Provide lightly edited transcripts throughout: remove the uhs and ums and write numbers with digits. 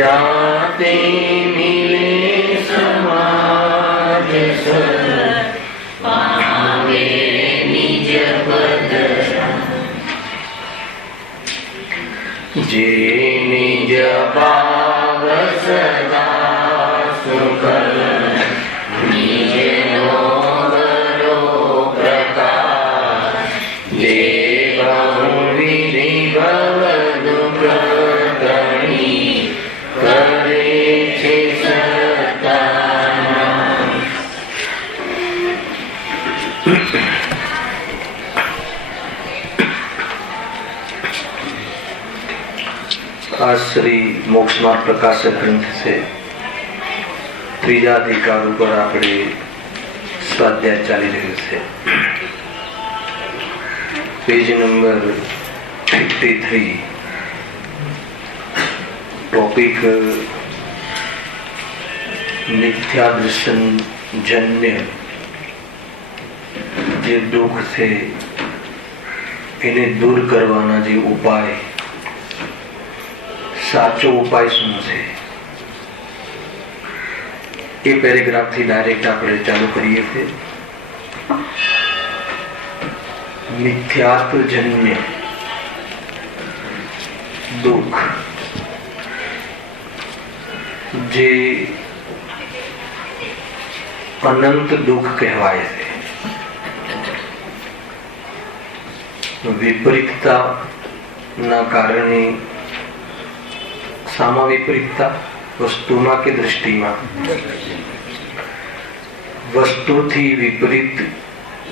जाते मिले समाज पावे निज बदन जे निज भाव सदा सुख निज नोगरो प्रकाश जे बहुविधि भव दुख गणी करे छे सताना। आज श्री मोक्षमार्ग प्रकाशक ग्रंथ से त्रीजा अधिकार पर આપણે સ્વાધ્યાય ચાલી રહ્યો છે। પેજ નંબર 53 ટોપિક મિથ્યા દર્શન જન્ય જે દુઃખ છે એને દૂર કરવાના જે ઉપાય, સાચો ઉપાય શું છે એ પેરેગ્રાફ થી ડાયરેક્ટ આપણે ચાલુ કરીએ છીએ। મિથ્યાત્વજન્ય દુઃખ જે અનંત દુઃખ કહેવાય છે, વિપરીતતા ના કારણે સામા વિપરીતતા વસ્તુમાં કે દ્રષ્ટિમાં, વસ્તુથી વિપરીત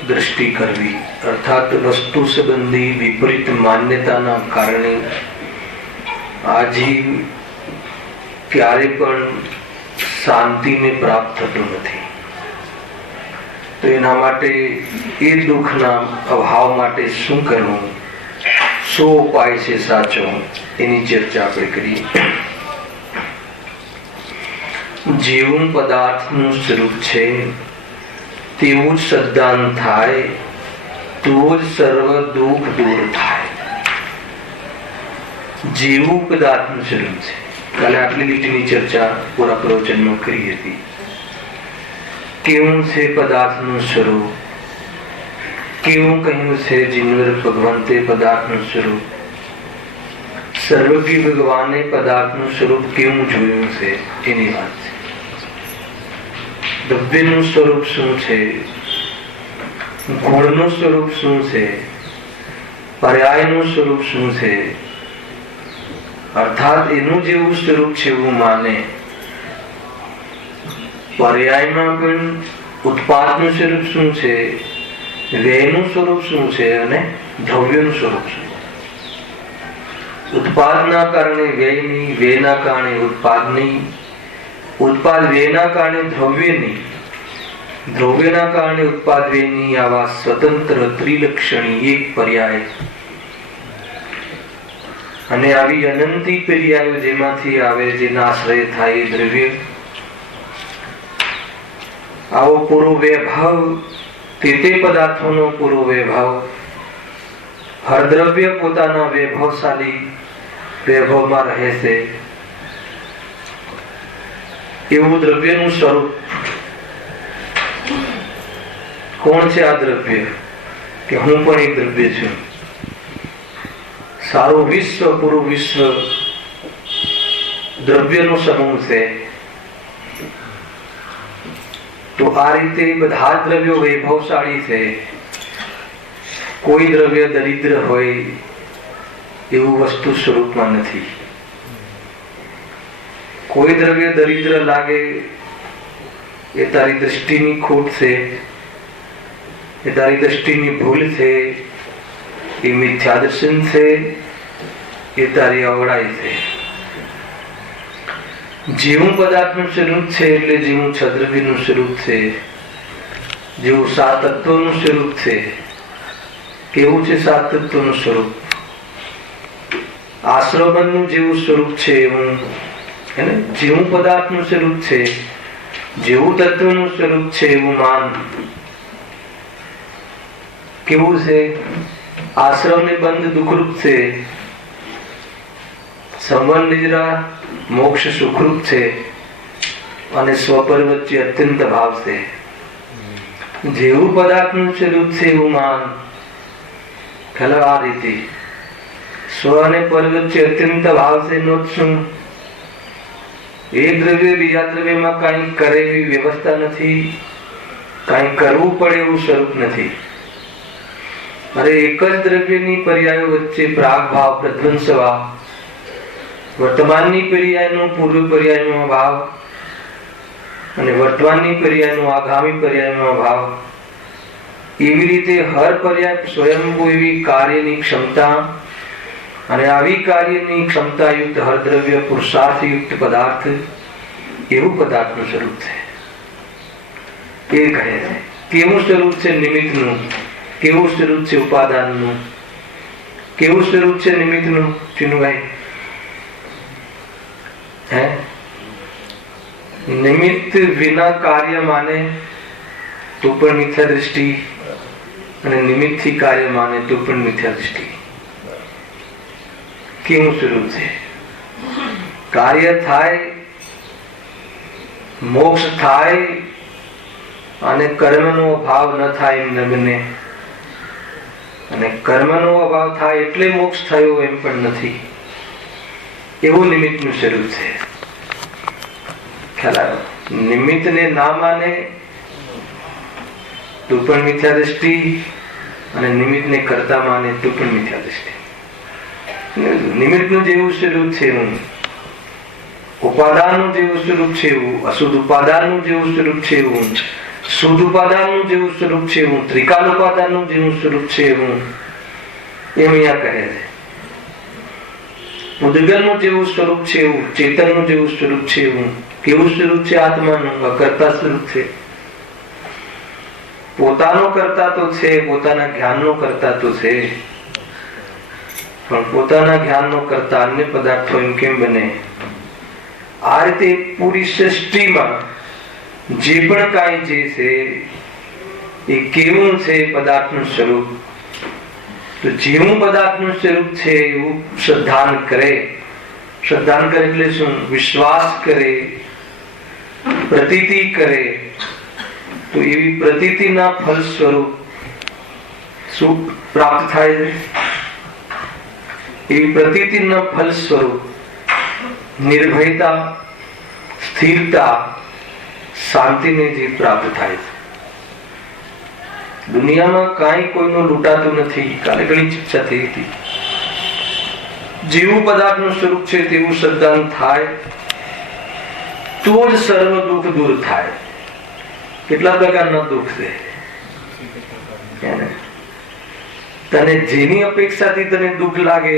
દ્રષ્ટિ કરવી અર્થાત વસ્તુ સંબંધી વિપરીત માન્યતાના કારણે આ જીવ ક્યારે પણ શાંતિને પ્રાપ્ત થતું નથી। તો એના માટે એ દુઃખના અભાવ માટે શું કરવું, શું ઉપાય છે સાચો, એની ચર્ચા આપણે કરીએ। જેવું પદાર્થનું સ્વરૂપ છે તેવું જ સદ્દાન થાય તો જ સર્વ દુઃખ દૂર થાય। જેવું પદાર્થનું સ્વરૂપ છે, કાલે આટલી લીટીની ચર્ચા પૂરા પ્રવચનમાં કરી હતી। કેવું છે પદાર્થનું સ્વરૂપ, કેવું કહ્યું છે જીનવર ભગવંતે પદાર્થનું સ્વરૂપ, સર્વજ્ઞ ભગવાને પદાર્થનું સ્વરૂપ કેવું જોયું છે એની વાત છે। દ્રવ્યનું સ્વરૂપ શું છે, ગુણનું સ્વરૂપ શું છે, પર્યાયનું સ્વરૂપ શું છે, અર્થાત એનું જેવું સ્વરૂપ છે એવું માને। પર્યાયમાં પણ ઉત્પાદનું સ્વરૂપ શું છે, વ્યયનું સ્વરૂપ શું છે અને દ્રવ્યનું સ્વરૂપ શું છે। ઉત્પાદના કારણે વ્યયની, વ્યયના કારણે ઉત્પાદની, ઉત્પાદ વ્યયના કારણે દ્રવ્યની, દ્રવ્યના કારણે ઉત્પાદ વ્યયની, આવા સ્વતંત્ર ત્રિલક્ષણી એક પર્યાય અને આવી અનંતી પર્યાયો જેમાંથી આવે, જેના આશ્રય થાય દ્રવ્ય। આવો પૂરો વૈભવ, તે પદાર્થોનો પૂરો વૈભવ, હર દ્રવ્ય પોતાના વૈભવશાળી વૈભવમાં રહે છે એવું દ્રવ્યનું સ્વરૂપ। કોણ છે આ દ્રવ્ય? કે હું પણ એક દ્રવ્ય છું। સારું વિશ્વ, પૂરું વિશ્વ દ્રવ્યનો સમૂહ છે। તો આ રીતે બધા દ્રવ્યો વૈભવશાળી છે। કોઈ દ્રવ્ય દરિદ્ર હોય એવું વસ્તુ સ્વરૂપમાં નથી। કોઈ દ્રવ્ય દરિદ્ર લાગે એ તારી દ્રષ્ટિની ખોટ છે, એ તારી દ્રષ્ટિની ભૂલ છે, એ મિથ્યા દર્શન છે, એ તારી અવળાઈ છે। જેવું પદાર્થનું સ્વરૂપ છે એટલે જેવું છદ્રવ્યનું સ્વરૂપ છે, જેવું સાત તત્વનું સ્વરૂપ છે। કેવું છે સાત તત્વનું સ્વરૂપ? આશ્રમનું જેવું સ્વરૂપ છે એવું, જેવું પદાર્થનું સ્વરૂપ છે, જેવું તત્વનું સ્વરૂપ છે એવું માન। કેવું છે? આશ્રમ ને બંધ દુઃખરૂપ છે, સંબંધ નિદ્રા મોક્ષ સુખરૂપ છે અને સ્વપર વચ્ચે અત્યંત ભાવ છે. જેવું પદાર્થનું સ્વરૂપ છે એવું માન. ખ્યાલ આ રીતે સ્વ અને પર વચ્ચે અત્યંત ભાવ છે નો શું? એ દ્રવ્ય બીજા દ્રવ્યમાં કઈ કરે એવી વ્યવસ્થા નથી, કઈ કરવું પડે એવું સ્વરૂપ નથી. અરે એક જ દ્રવ્યની પર્યાયો વચ્ચે પ્રાગ ભાવ, પ્રધ્વંસ ભાવ, વર્તમાનની પર્યાયનો પૂર્વ પર્યાયનો ભાવ અને વર્તમાનની પર્યાયનો આગામી પર્યાયનો ભાવ, એવી રીતે હર પર્યાય સ્વયંભૂ એવી કાર્યની ક્ષમતા અને આવી કાર્યની ક્ષમતા યુક્ત હર દ્રવ્ય પુરુષાર્થ યુક્ત પદાર્થ, એવું પદાર્થનું સ્વરૂપ છે. એ કહે છે કેવું સ્વરૂપ છે નિમિત્તનું, કેવું સ્વરૂપ છે ઉપાદાનનું, કેવું સ્વરૂપ છે નિમિત્તનું? ચિનુભાઈ, હે નિમિત્ત વિના કાર્ય માને તો પણ મિથ્યા દૃષ્ટિ, અને નિમિત્ત થી કાર્ય માને તો પણ મિથ્યા દૃષ્ટિ. કેવું સ્વરૂપ છે? કાર્ય થાય, મોક્ષ થાય અને કર્મનો અભાવ ન થાય એમ ન બને. અને કર્મનો અભાવ થાય એટલે મોક્ષ થયો એમ પણ નથી. એવું નિમિત્તનું સ્વરૂપ છે. ખ્યાલ આવ્યો? નિમિત્તને ના માને તો પણ મિથ્યા દૃષ્ટિ, અને નિમિત્તને કરતા માને તો પણ મિથ્યા દૃષ્ટિ. નિમિત્તનું જેવું સ્વરૂપ છે એવું, ઉપાદાનનું જેવું સ્વરૂપ છે એવું, અશુદ્ધ ઉપાદાનનું જેવું સ્વરૂપ છે એવું, શુદ્ધ ઉપાદાનનું જેવું સ્વરૂપ છે એવું, ત્રિકાલ ઉપાદાનનું જેવું સ્વરૂપ છે એવું, એમ અહીંયા કહે છે. ઉદ્ગલનું જેવું સ્વરૂપ છે એવું, ચેતનનું જેવું સ્વરૂપ છે એવું. કેવું સ્વરૂપ છે આત્માનું? અકર્તા સ્વરૂપ છે. પોતાનો કરતા તો છે, પોતાના જ્ઞાનનો કરતા તો છે, પણ પોતાના જ્ઞાનનો કરતા અન્ય પદાર્થો એમ કેમ બને? આ રીતે પૂરી સૃષ્ટિમાં જે પણ કાંઈ જે છે એ કેવું છે પદાર્થનું સ્વરૂપ. તો જેવું પદાર્થનું સ્વરૂપ છે એવું શ્રદ્ધાન કરે. શ્રદ્ધાન કરે એટલે શું? વિશ્વાસ કરે, પ્રતીતિ કરે. તો એવી પ્રતીતિના ફળ સ્વરૂપ શું પ્રાપ્ત થાય છે? એવી પ્રતીતિના ફળ સ્વરૂપ નિર્ભયતા, સ્થિરતા, શાંતિને જે પ્રાપ્ત થાય છે. દુનિયામાં કાંઈ કોઈનું લૂંટાતું નથી. કાલે ઘણી ચર્ચા થઈ હતી. જેવું પદાર્થનું સ્વરૂપ છે તેવું શ્રદ્ધાન થાય તો જ સર્વ દુઃખ દૂર થાય. કેટલા પ્રકારના દુઃખ છે? તને જેની અપેક્ષાથી તને દુઃખ લાગે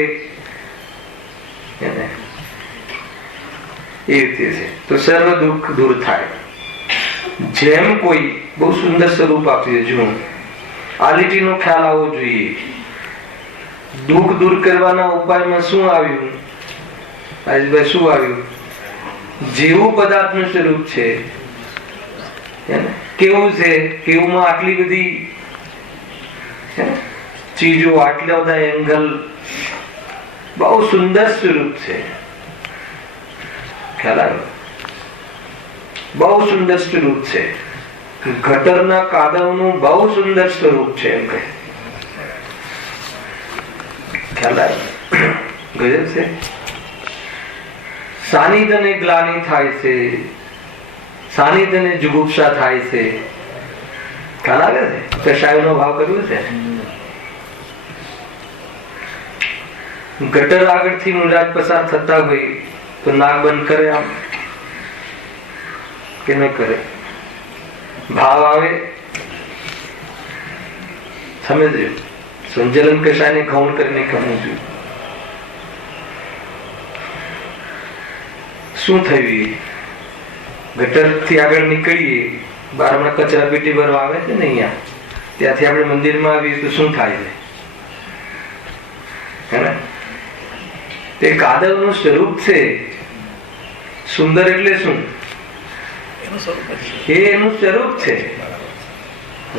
એ રીતે છે તો સર્વ દુઃખ દૂર થાય. જેમ કોઈ બહુ સુંદર સ્વરૂપ આપી છે. આ લીટીનો ખ્યાલ આવવો જોઈએ. દુઃખ દૂર કરવાના ઉપાયમાં શું આવ્યું? આજભાઈ શું આવ્યું? જેવું પદાર્થનું સ્વરૂપ છે, કેવું છે, કેવુંમાં આટલી બધી ચીજો, આટલા બધા એંગલ, બહુ સુંદર સ્વરૂપ છે. ખ્યાલ આવ્યો? બહુ સુંદર સ્વરૂપ છે. ગટરના કાદવનું બહુ સુંદર સ્વરૂપ છે એમ કહે. ખ્યાલ આવ્યો? ગજબ છે. સાનિધ્યને ગ્લાનિ થાય છે, સાનિધ્યને જુગુપ્સા થાય છે. ખ્યાલ આવે છે? કશાયનો ભાવ કર્યો છે. ગટર આગળથી મુરાદ પસાર થતા હોય તો નાક બંધ કરે આમ કે ન કરે? ભાવ આવે સમજજો. સંજલન કશાયને ગૌણ કરીને કહું છું. શું થયું? ગટર થી આગળ નીકળીએ, બહાર હમણાં કચરા પેટી ભરવા આવે છે ને અહીંયા, ત્યાંથી આપણે મંદિરમાં આવીએ તો શું થાય છે? હે ને? તે કાદવનું સ્વરૂપ છે. સુંદર એટલે શું? એનું સ્વરૂપ છે.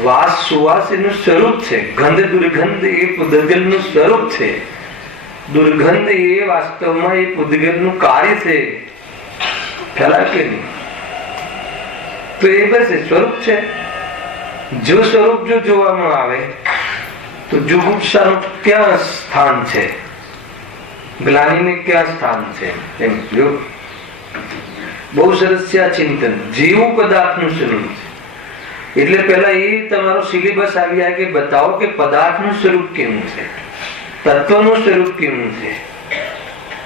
વાસ સુવાસ એનું સ્વરૂપ છે. ગંધ દુર્ગંધ એ પુદ્ગલનું સ્વરૂપ છે. દુર્ગંધ એ વાસ્તવમાં એ પુદ્ગલનું કાર્ય છે. ખ્યાલ કે નહીં? તો એ બસ સ્વરૂપ છે. જો સ્વરૂપ જો જોવામાં આવે તો જુગુપ્સાનું ક્યાં સ્થાન છે, ગ્લાનિને ક્યાં સ્થાન છે, એમ જો બહુ સરસ છે આ ચિંતન. જીવ પદાર્થનું સ્વરૂપ છે એટલે પેલા એ તમારો સિલેબસ આવી જાય કે બતાવો કે પદાર્થનું સ્વરૂપ કેવું છે, તત્વનું સ્વરૂપ કેવું છે.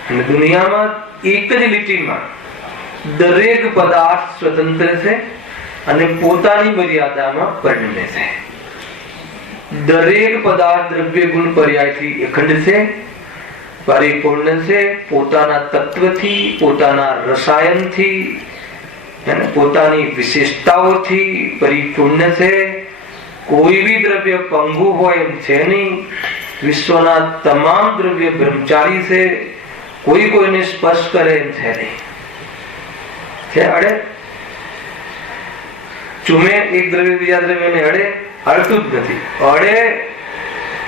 અને દુનિયામાં એક જ લીટીમાં દરેક પદાર્થ સ્વતંત્ર છે અને પોતાની મર્યાદામાં પરિણમે છે. દરેક પદાર્થ દ્રવ્ય ગુણ પર્યાયથી અખંડ છે, પરિપૂર્ણ છે, પોતાના તત્વથી, પોતાના રસાયણથી, પોતાની વિશેષતાઓથી પરિપૂર્ણ છે. કોઈ બી દ્રવ્ય પંગુ હોય એમ છે નહીં. વિશ્વના તમામ દ્રવ્ય બ્રહ્મચારી છે, કોઈ કોઈને સ્પર્શ કરે એમ છે નહીં. છે અડે ચૂમે એક દ્રવ્ય બીજા દ્રવ્યને અડે, અડતું જ નથી. અડે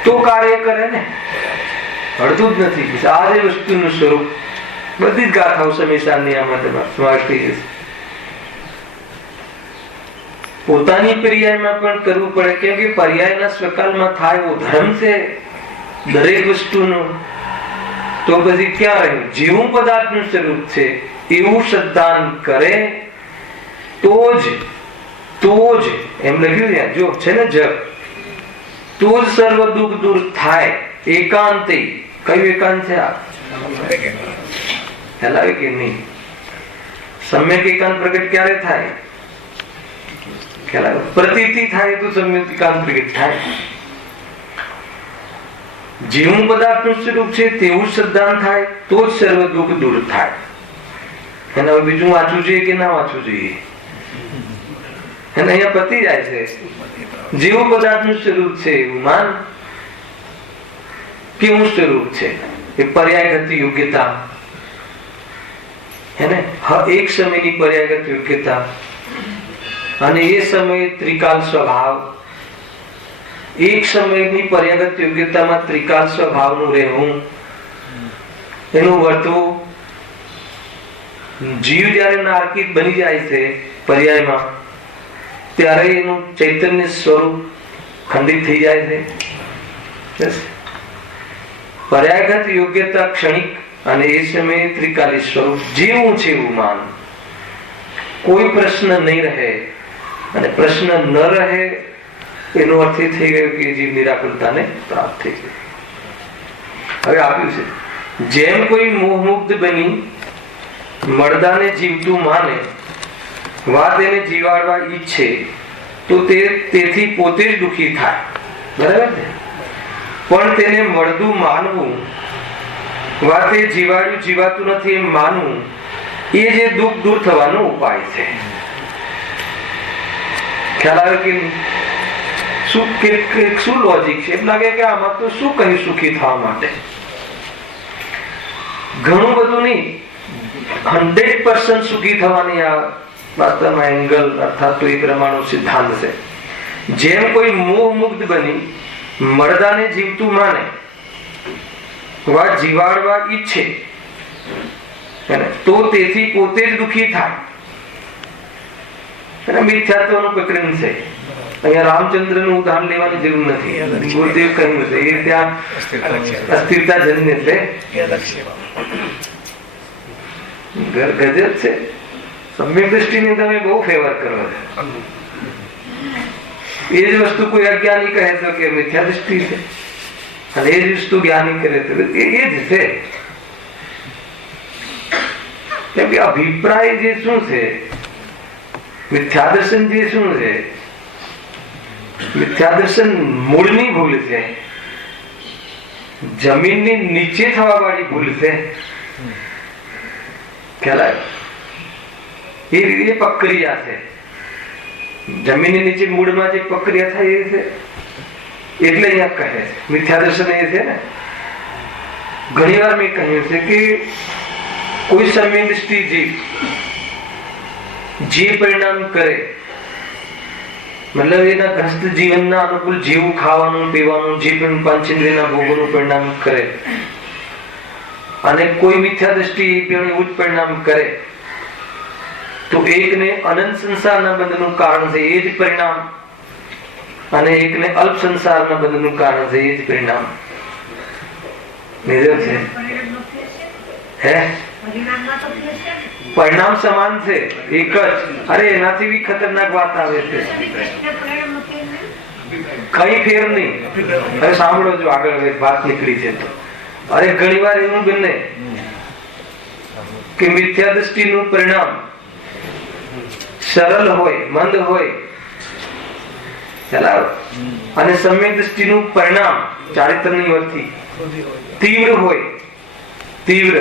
તો કાર્ય કરે ને, અડતું જ નથી. આ જે વસ્તુનું સ્વરૂપ બધી જ ગાથાઓ સમીસાની આમાં સમાવેશ થઈ જશે. પોતાની પર્યાયમાં પણ કરવું પડે, કેમ કે પર્યાયના સ્વકાલમાં થાય એવો ધર્મ છે દરેક વસ્તુનો. તો પછી ક્યાં રહ્યું? જેવું પદાર્થનું સ્વરૂપ છે એવું શ્રદ્ધાન કરે તો જ એમ લખ્યું છે જો છે ને જપ, તો જ સર્વ દુઃખ દૂર થાય. એકાંતે કયું એકાંત છે આ? હેલાવે કે નહીં? સમ્યક એકાંત પ્રગટ ક્યારે થાય? પ્રતીતિ થાય તો સમ્યક એકાંત પ્રગટ થાય. જેવું પદાર્થનું સ્વરૂપ છે તેવું શ્રદ્ધાન થાય તો જ સર્વ દુઃખ દૂર થાય. એને હવે બીજું વાંચવું જોઈએ કે ના વાંચવું જોઈએ? એને અહીંયા પતી જાય છે. જેવું પદાર્થનું સ્વરૂપ છે એવું માન. કેવું સ્વરૂપ છે? એ પર્યાયગત યોગ્યતા, હેને એક સમયની પર્યાયગત યોગ્યતા, અને એ સમયે ત્રિકાલ સ્વભાવ. એક સમયની પર્યાગત યોગ્યતામાં ત્રિકાલ સ્વભાવનું રહેવું, એનું વર્તવું. જીવ જયારે નારકિક બની જાય છે પર્યાયમાં, ત્યારે એનું ચૈતન્ય સ્વરૂપ ખંડિત થઈ જાય છે. પર્યાગત યોગ્યતા ક્ષણિક અને એ સમયે ત્રિકાલી સ્વરૂપ. જેવું છે એવું માન. કોઈ પ્રશ્ન નહીં રહે, અને પ્રશ્ન ન રહે એનો અર્થ એ થઈ ગયો કે જીવ નિરાકુરતાને પ્રાપ્ત થઈ ગઈ. હવે આપ્યું છે જેમ કોઈ મોહમુગ્ધ બની મળદાને જીવતું માને, વાત એને જીવાડવા ઈચ્છે તો તેથી પોતે જ દુઃખી થાય. બરાબર ને? પણ તેને મળદું માનવું, વાતે જીવાડ્યું જીવાતું નથી એમ માનવું, એ જે દુઃખ દૂર થવાનો ઉપાય છે. ખ્યાલ આવે કે શું લોજિક છે? એમ લાગે કે આમાં તો શું કહ્યું સુખી થવા માટે? ઘણું બધું નહીં, 100% સુખી થવાની આ વાસ્તવમાં એંગલ અર્થાત તો એ પ્રમાણનો સિદ્ધાંત છે. જેમ કોઈ મોહ મુગ્ધ બની મળદાને જીવતું માને, વા જીવાડવા ઈચ્છે તો તેથી પોતે જ દુઃખી થાય. મિથ્યાત્વનું પ્રકરણ છે. અહીંયા રામચંદ્ર નું ઉદાહરણ લેવાની જરૂર નથી. ગુરુદેવ કહ્યું છે એ ત્યાં અસ્થિરતા જન્મે એટલે ગજબ છે. સમ્યક દ્રષ્ટિની તમે બહુ ફેવર કરો છો. એ જ વસ્તુ કોઈ અજ્ઞાની કહે તો કે મિથ્યા દ્રષ્ટિ છે, અને એ જ વસ્તુ જ્ઞાની કરે તો એ જ છે. કેમ કે અભિપ્રાય જે શું છે, મિથ્યા દર્શન જે શું છે, મિથ્યા દર્શન મૂળની ભૂલ છે, જમીનની નીચે થવા વાળી ભૂલ છે. ખ્યાલ એ પ્રક્રિયા છે. જમીનની નીચે મૂળમાં જે પ્રક્રિયા થાય એ છે. એટલે અહીંયા કહે છે મિથ્યા દર્શન એ છે ને. ઘણી વાર મેં કહ્યું છે કે કોઈ સમ્યક દ્રષ્ટિ જે પરિણામ કરે, મતલબ એના ગ્રસ્ત જીવનના અનુકૂળ જેવું ખાવાનું પીવાનું જે પણ પંચેન્દ્રિયના ભોગોનું પરિણામ કરે, અને કોઈ મિથ્યા દ્રષ્ટિ એવું જ પરિણામ કરે, તો એકને અનંત સંસારના બંધનું કારણ છે, એ જ પરિણામ, અને એકને અલ્પ સંસારના બંધનું કારણ છે, એ જ પરિણામ. નિર્ણય છે હે પરિણામ સમાન છે, એક જ. અરે એનાથી બી ખતરનાક વાત આવે છે, કઈ ફેર નહીં. હવે સાંભળો, જો આગળ વાત નીકળી છે તો. અરે ઘણી વાર એવું બને કે મિથ્યા દ્રષ્ટિનું પરિણામ સરળ હોય, મંદ હોય, અને સમ્યક દ્રષ્ટિનું પરિણામ ચારિત્રની વર્તી તીવ્ર હોય, તીવ્ર.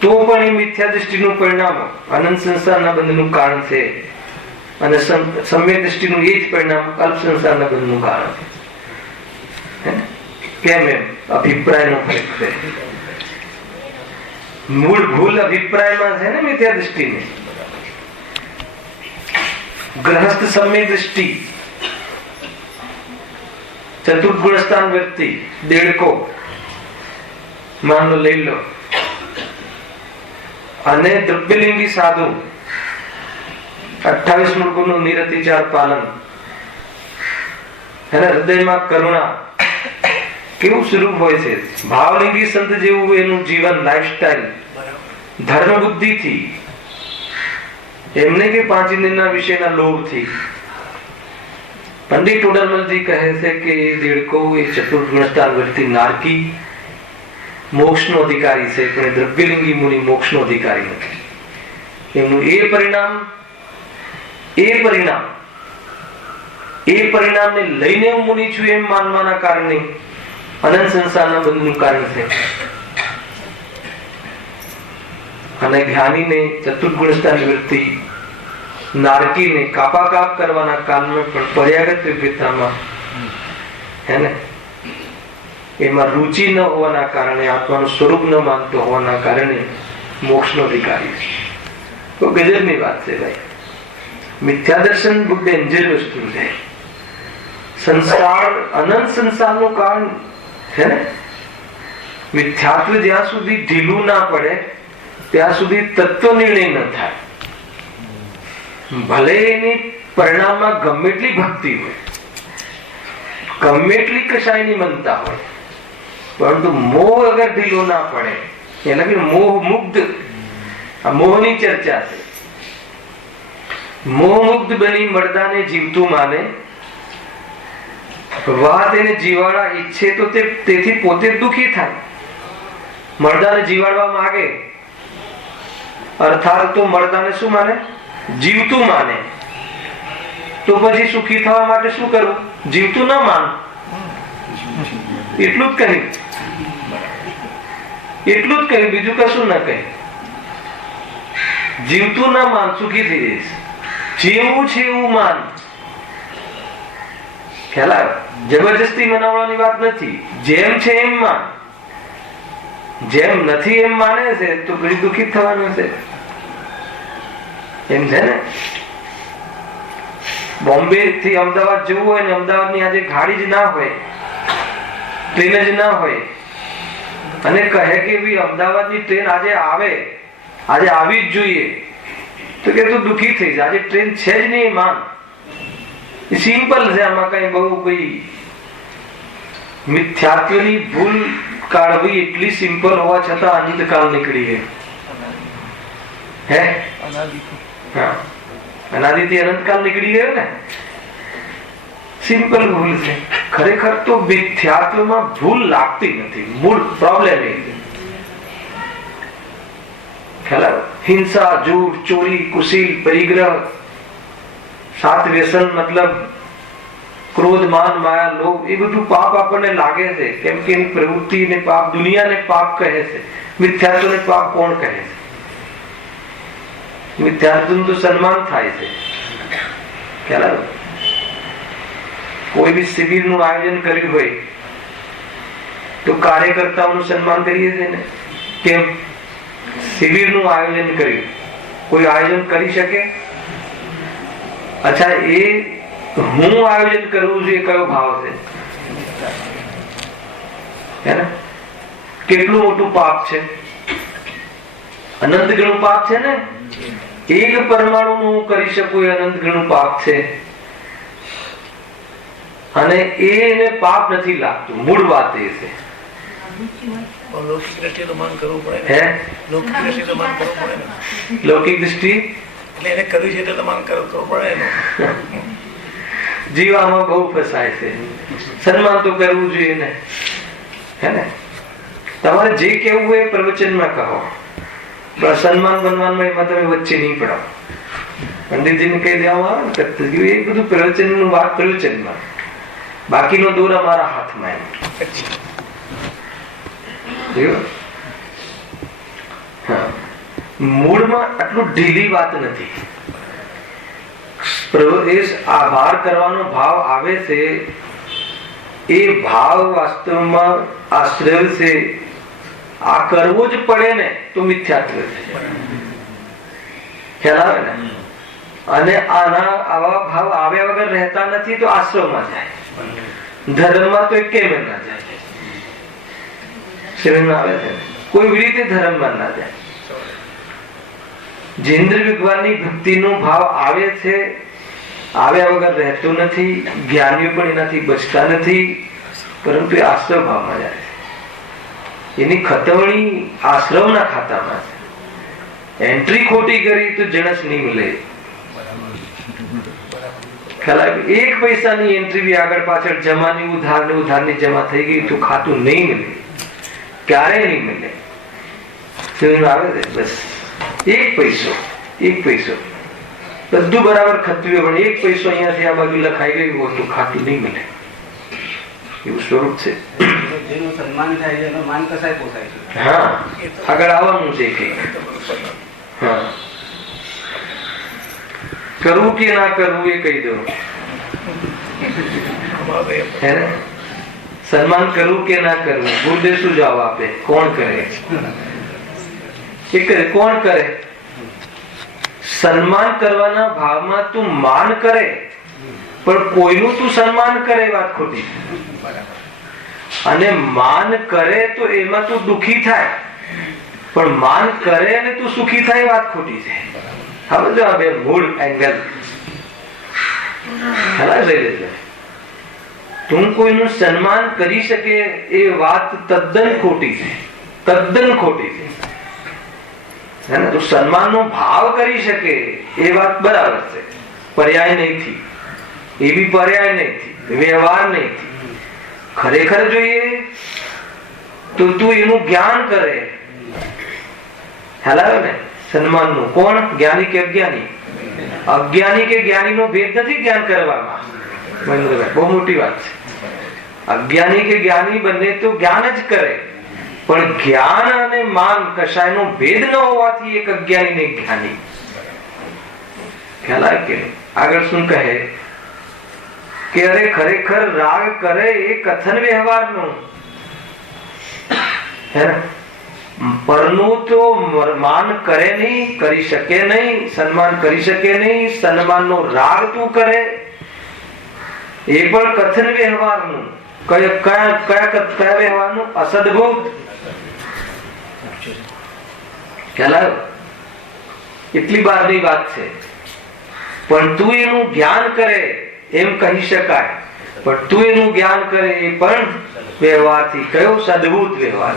તો પણ એ મિથ્યા દ્રષ્ટિનું પરિણામ અનંત સંસારના બંધનું કારણ છે, અને સમ્યક દ્રષ્ટિનું એ જ પરિણામ અલ્પ સંસારના બંધનું કારણ છે. કેમ? એમ અભિપ્રાયનો ફરક છે. મૂળ ભૂલ અભિપ્રાયમાં છે ને મિથ્યા દ્રષ્ટિની. ગ્રહસ્થ સમ્યક દ્રષ્ટિ, ચતુર્થ ગુણસ્થાન વ્યક્તિ દેડકો માન લો, લઈ લો, અને દ્રવ્યલિંગી સાધુ 28 મૂળગુણનું નિરતિચાર પાલન, એના હૃદયમાં કરુણા, કેવું સ્વરૂપ હોય છે. ભાવલિંગી સંત જેવું એનું જીવન, લાઈફસ્ટાઈલ, ધર્મ બુદ્ધિથી, એમને કે પાંચ ઇન્દ્રિયના વિષયના લોભથી. પંડિત ટોડરમલજી કહે છે કે એ દેડકો, એ ચતુર્થ ગુણસ્થાન વ્યક્તિ નારકી મોક્ષનો અધિકારી છે, પણ દ્રવ્યલિંગી મુનિ મોક્ષનો અધિકારી નથી. એમનું એ પરિણામને લઈને હું મુનિ છું એમ માનવાના કારણે અનંત સંસારના બંધનું કારણ છે. અને જ્ઞાનીને, ચતુર્થ ગુણસ્થાન વ્યક્તિ નારકીને કાપા કાપ કરવાના કાલમાં પણ પર્યાગત વિભિતતામાં હે ને, એમાં રુચિ ન હોવાના કારણે, આત્માનું સ્વરૂપ ન માનતો હોવાના કારણે મોક્ષનો અધિકારી છે. તો ગજબની વાત છે ભાઈ. મિથ્યા દર્શન બહુ ડેન્જર વસ્તુ છે. સંસાર, અનંત સંસારનું કારણ છે ને. મિથ્યાત્વ જ્યાં સુધી ઢીલું ના પડે ત્યાં સુધી તત્વ નિર્ણય ન થાય. ભલે એની પરિણામમાં ગમે એટલી ભક્તિ હોય, ગમે એટલી કશાયની મનતા હોય, પરંતુ મોહ અગર ઢીલો ના પડે, એટલે કે મોહ મુક્ત, આ મોહની ચર્ચા છે. મોહ મુક્ત બની મર્દાને જીવતું માને, વાત એને જીવાડા ઈચ્છે તો તેથી પોતે દુખી થાય. મર્દાને જીવાડવા માંગે, અર્થાત તો મર્દાને શું માને? જીવતું માને. તો પછી સુખી થવા માટે શું કરવું? જીવતું ના માન. એટલું જ કહ્યું, બીજું કશું ના કહે. જીવતું ના માન, સુખી થઈ જઈશ. જેવું છે એવું માન. ખ્યાલ આવે? જબરજસ્તી મનાવવાની વાત નથી. જેમ છે એમ માન. જેમ નથી એમ માને છે તો પછી દુઃખી થવાનું છે. એમ છે ને. બોમ્બે થી અમદાવાદ જવું હોય ને, અમદાવાદ ની આજે ગાડી જ ના હોય, ટ્રેન જ ના હોય, અને કહે કે ભાઈ અમદાવાદ ની ટ્રેન આજે આવી જ જોઈએ, તો કે તું દુઃખી થઈ જાય. આજે ટ્રેન છે જ નહીં માન. સિમ્પલ છે. આમાં કઈ બહુ કોઈ મિથ્યાત્વની ભૂલ કાઢવી એટલી સિમ્પલ હોવા છતાં અનંતકાળ નીકળી ગઈ. હે અનાદિથી અનંતકાળ નીકળી ગયો ને. સિમ્પલ ભૂલ છે. ખરેખર તો મિથ્યાત્વમાં ભૂલ લાગતી નથી. મૂળ પ્રોબ્લેમ એ ખ્યાલ. હિંસા, જૂઠ, ચોરી, કુશીલ, પરિગ્રહ, સાત વ્યસન, મતલબ ક્રોધ, માન, માયા, લોભ, એ બધું પાપ આપણને લાગે છે. કેમ કે એની પ્રવૃત્તિને પાપ, દુનિયાને પાપ કહે છે. મિથ્યાત્વને પાપ કોણ કહે છે? મિથ્યાત્વનું તો સન્માન થાય છે. ખ્યાલ. કોઈ બી શિબિરનું આયોજન કર્યું હોય તો કાર્યકર્તાઓનું સન્માન કરીએ છીએ ને. કેમ? શિબિરનું આયોજન કર્યું. કોઈ આયોજન કરી શકે? અચ્છા, એ હું આયોજન કરવું છું એ કયો ભાવ છે? હે ને? કેટલું મોટું પાપ છે. અનંત ગણું પાપ છે ને, એક પરમાણુ નું હું કરી શકું એ અનંત ગણું પાપ છે, અને એને પાપ નથી લાગતું. મૂળ વાત એ છે. લૌકિક દ્રષ્ટિ એને કર્યું છે એટલે માન કરવું પડે. જીવામાં બહુ ફસાય છે. સન્માન તો કરવું જોઈએ ને, હે ને? તમારે જે કેવું હોય પ્રવચનમાં કહો, સન્માન બનવાનું એમાં તમે વચ્ચે નહીં પડો. પંડિતજીને કહી દેવામાં આવે ને, એ બધું પ્રવચન નું વાત પ્રવચનમાં, બાકીનો દોર અમારા હાથમાં. મૂળમાં આટલું ઢીલી વાત નથી. આભાર કરવાનો ભાવ આવે છે, એ ભાવ વાસ્તવમાં આશ્રય છે. આ કરવો જ પડે ને તો મિથ્યાત્વ છે, ખ્યાલ આવે ને? અને આવા ભાવ આવ્યા વગર રહેતા નથી તો આશ્રમમાં જાય, ધર્મમાં તો કેમ ના જાય? સમજમાં આવે છે? કોઈ રીતે ધર્મમાં ના જાય. જેન્દ્ર ભગવાનની ભક્તિનો ભાવ આવે છે, આવ્યા વગર રહેતો નથી. જ્ઞાનીઓ પણ એનાથી બચતા નથી, પરંતુ એ આશ્રમ ભાવમાં જાય છે. એની ખતવણી આશ્રમના ખાતામાં છે. એન્ટ્રી ખોટી કરી તો જણસ નહીં મળે. એક પૈસાની એન્ટ્રી બી આગળ પાછળ જમાની ઉધારની જમા થઈ ગઈ તો ખાતું નહીં મળે, ક્યારે નહીં મળે. આવે છે બસ એક પૈસો બધું બરાબર ખતવ્યું, પણ એક પૈસો અહીંયાથી આ બાજુ લખાઈ ગયું હોય તો ખાતું નહીં મળે. એવું સ્વરૂપ છે. જેનું સન્માન થાય છે એનું માન કસાય પોસાય છે. હા, આગળ આવવાનું છે કે હા, કરવું કે ના કરવું એ કહી દો. સન્માન કરવું કે ના કરવું, ગુરુદેવ શું જવાબ આપે? કોણ કરે? એ કરે. કોણ કરે? સન્માન કરવાના ભાવમાં તું માન કરે, પણ કોઈનું તું સન્માન કરે વાત ખોટી. અને માન કરે તો એમાં તું દુખી થાય, પણ માન કરે અને તું સુખી થાય વાત ખોટી છે. હવે જો આ બે મૂળ એંગલ તું કોઈનું સન્માન કરી શકે એ વાત તદ્દન ખોટી છે, તદ્દન ખોટી છે. તું સન્માનનો ભાવ કરી શકે એ વાત બરાબર છે, પર્યાય નહીં, એવી પર્યાય નહીં, વ્યવહાર નહીં. ખરેખર જોઈએ તો તું એનું જ્ઞાન કરે. ખ્યાલ આવે ને? સન્માનનું કોણ? જ્ઞાની કે અજ્ઞાની? અજ્ઞાની કે જ્ઞાની નો ભેદ નથી જ્ઞાન કરવામાં. બહુ મોટી વાત છે. અજ્ઞાની કે જ્ઞાની બંને તો જ્ઞાન જ કરે, પણ જ્ઞાન અને માન કશાયનો ભેદ ન હોવાથી એક અજ્ઞાની ને જ્ઞાની. ખ્યાલ આવે કે? આગળ શું કહે કે અરે ખરેખર રાગ કરે એ કથન વ્યવહારનું, પરનું તો માન કરે નહીં, કરી શકે નહીં, સન્માન કરી શકે નહીં. સન્માનનો રાગ તું કરે એ પણ કથન વ્યવહારનું. કયા વ્યવહારનું? અસદભૂત. ખ્યાલ આવ્યો? એટલી બારની વાત છે. પણ તું એનું જ્ઞાન કરે એમ કહી શકાય, પણ તું એનું જ્ઞાન કરે એ પણ વ્યવહારથી. કયો? સદભૂત વ્યવહાર.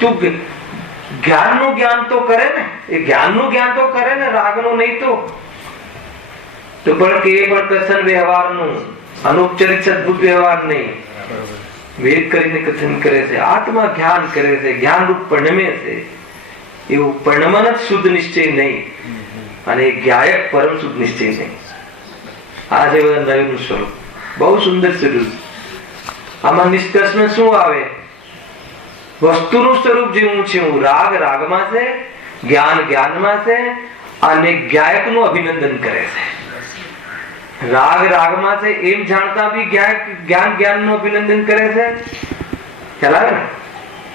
તું જ્ઞાનનું જ્ઞાન તો કરે ને, એ જ્ઞાનનું જ્ઞાન તો કરે ને, રાગનું નહીં તો. પણ કે એ પણ કથન વ્યવહારનું, અનુપચરિત સદભૂત વ્યવહાર નહીં. વેદ કરીને કથન કરે છે, આત્મા જ્ઞાન કરે છે, જ્ઞાન રૂપ પરિણમે છે. એવું પરિણમન જ શુદ્ધ નિશ્ચય નહીં, અને જ્ઞાયક પરમ શુદ્ધ નિશ્ચય નહીં. આ છે બધા નવીનું સ્વરૂપ. બહુ સુંદર સ્વરૂપ. આમાં નિષ્કર્ષમાં શું આવે? વસ્તુનું સ્વરૂપ જેવું છે, હું રાગ રાગમાં છે, જ્ઞાન જ્ઞાનમાં છે, અને જ્ઞાયકનું અભિનંદન કરે છે. રાગ રાગમાં છે એમ જાણતા બી જ્ઞાન જ્ઞાનનું અભિનંદન કરે છે. ખ્યાલ આવે ને?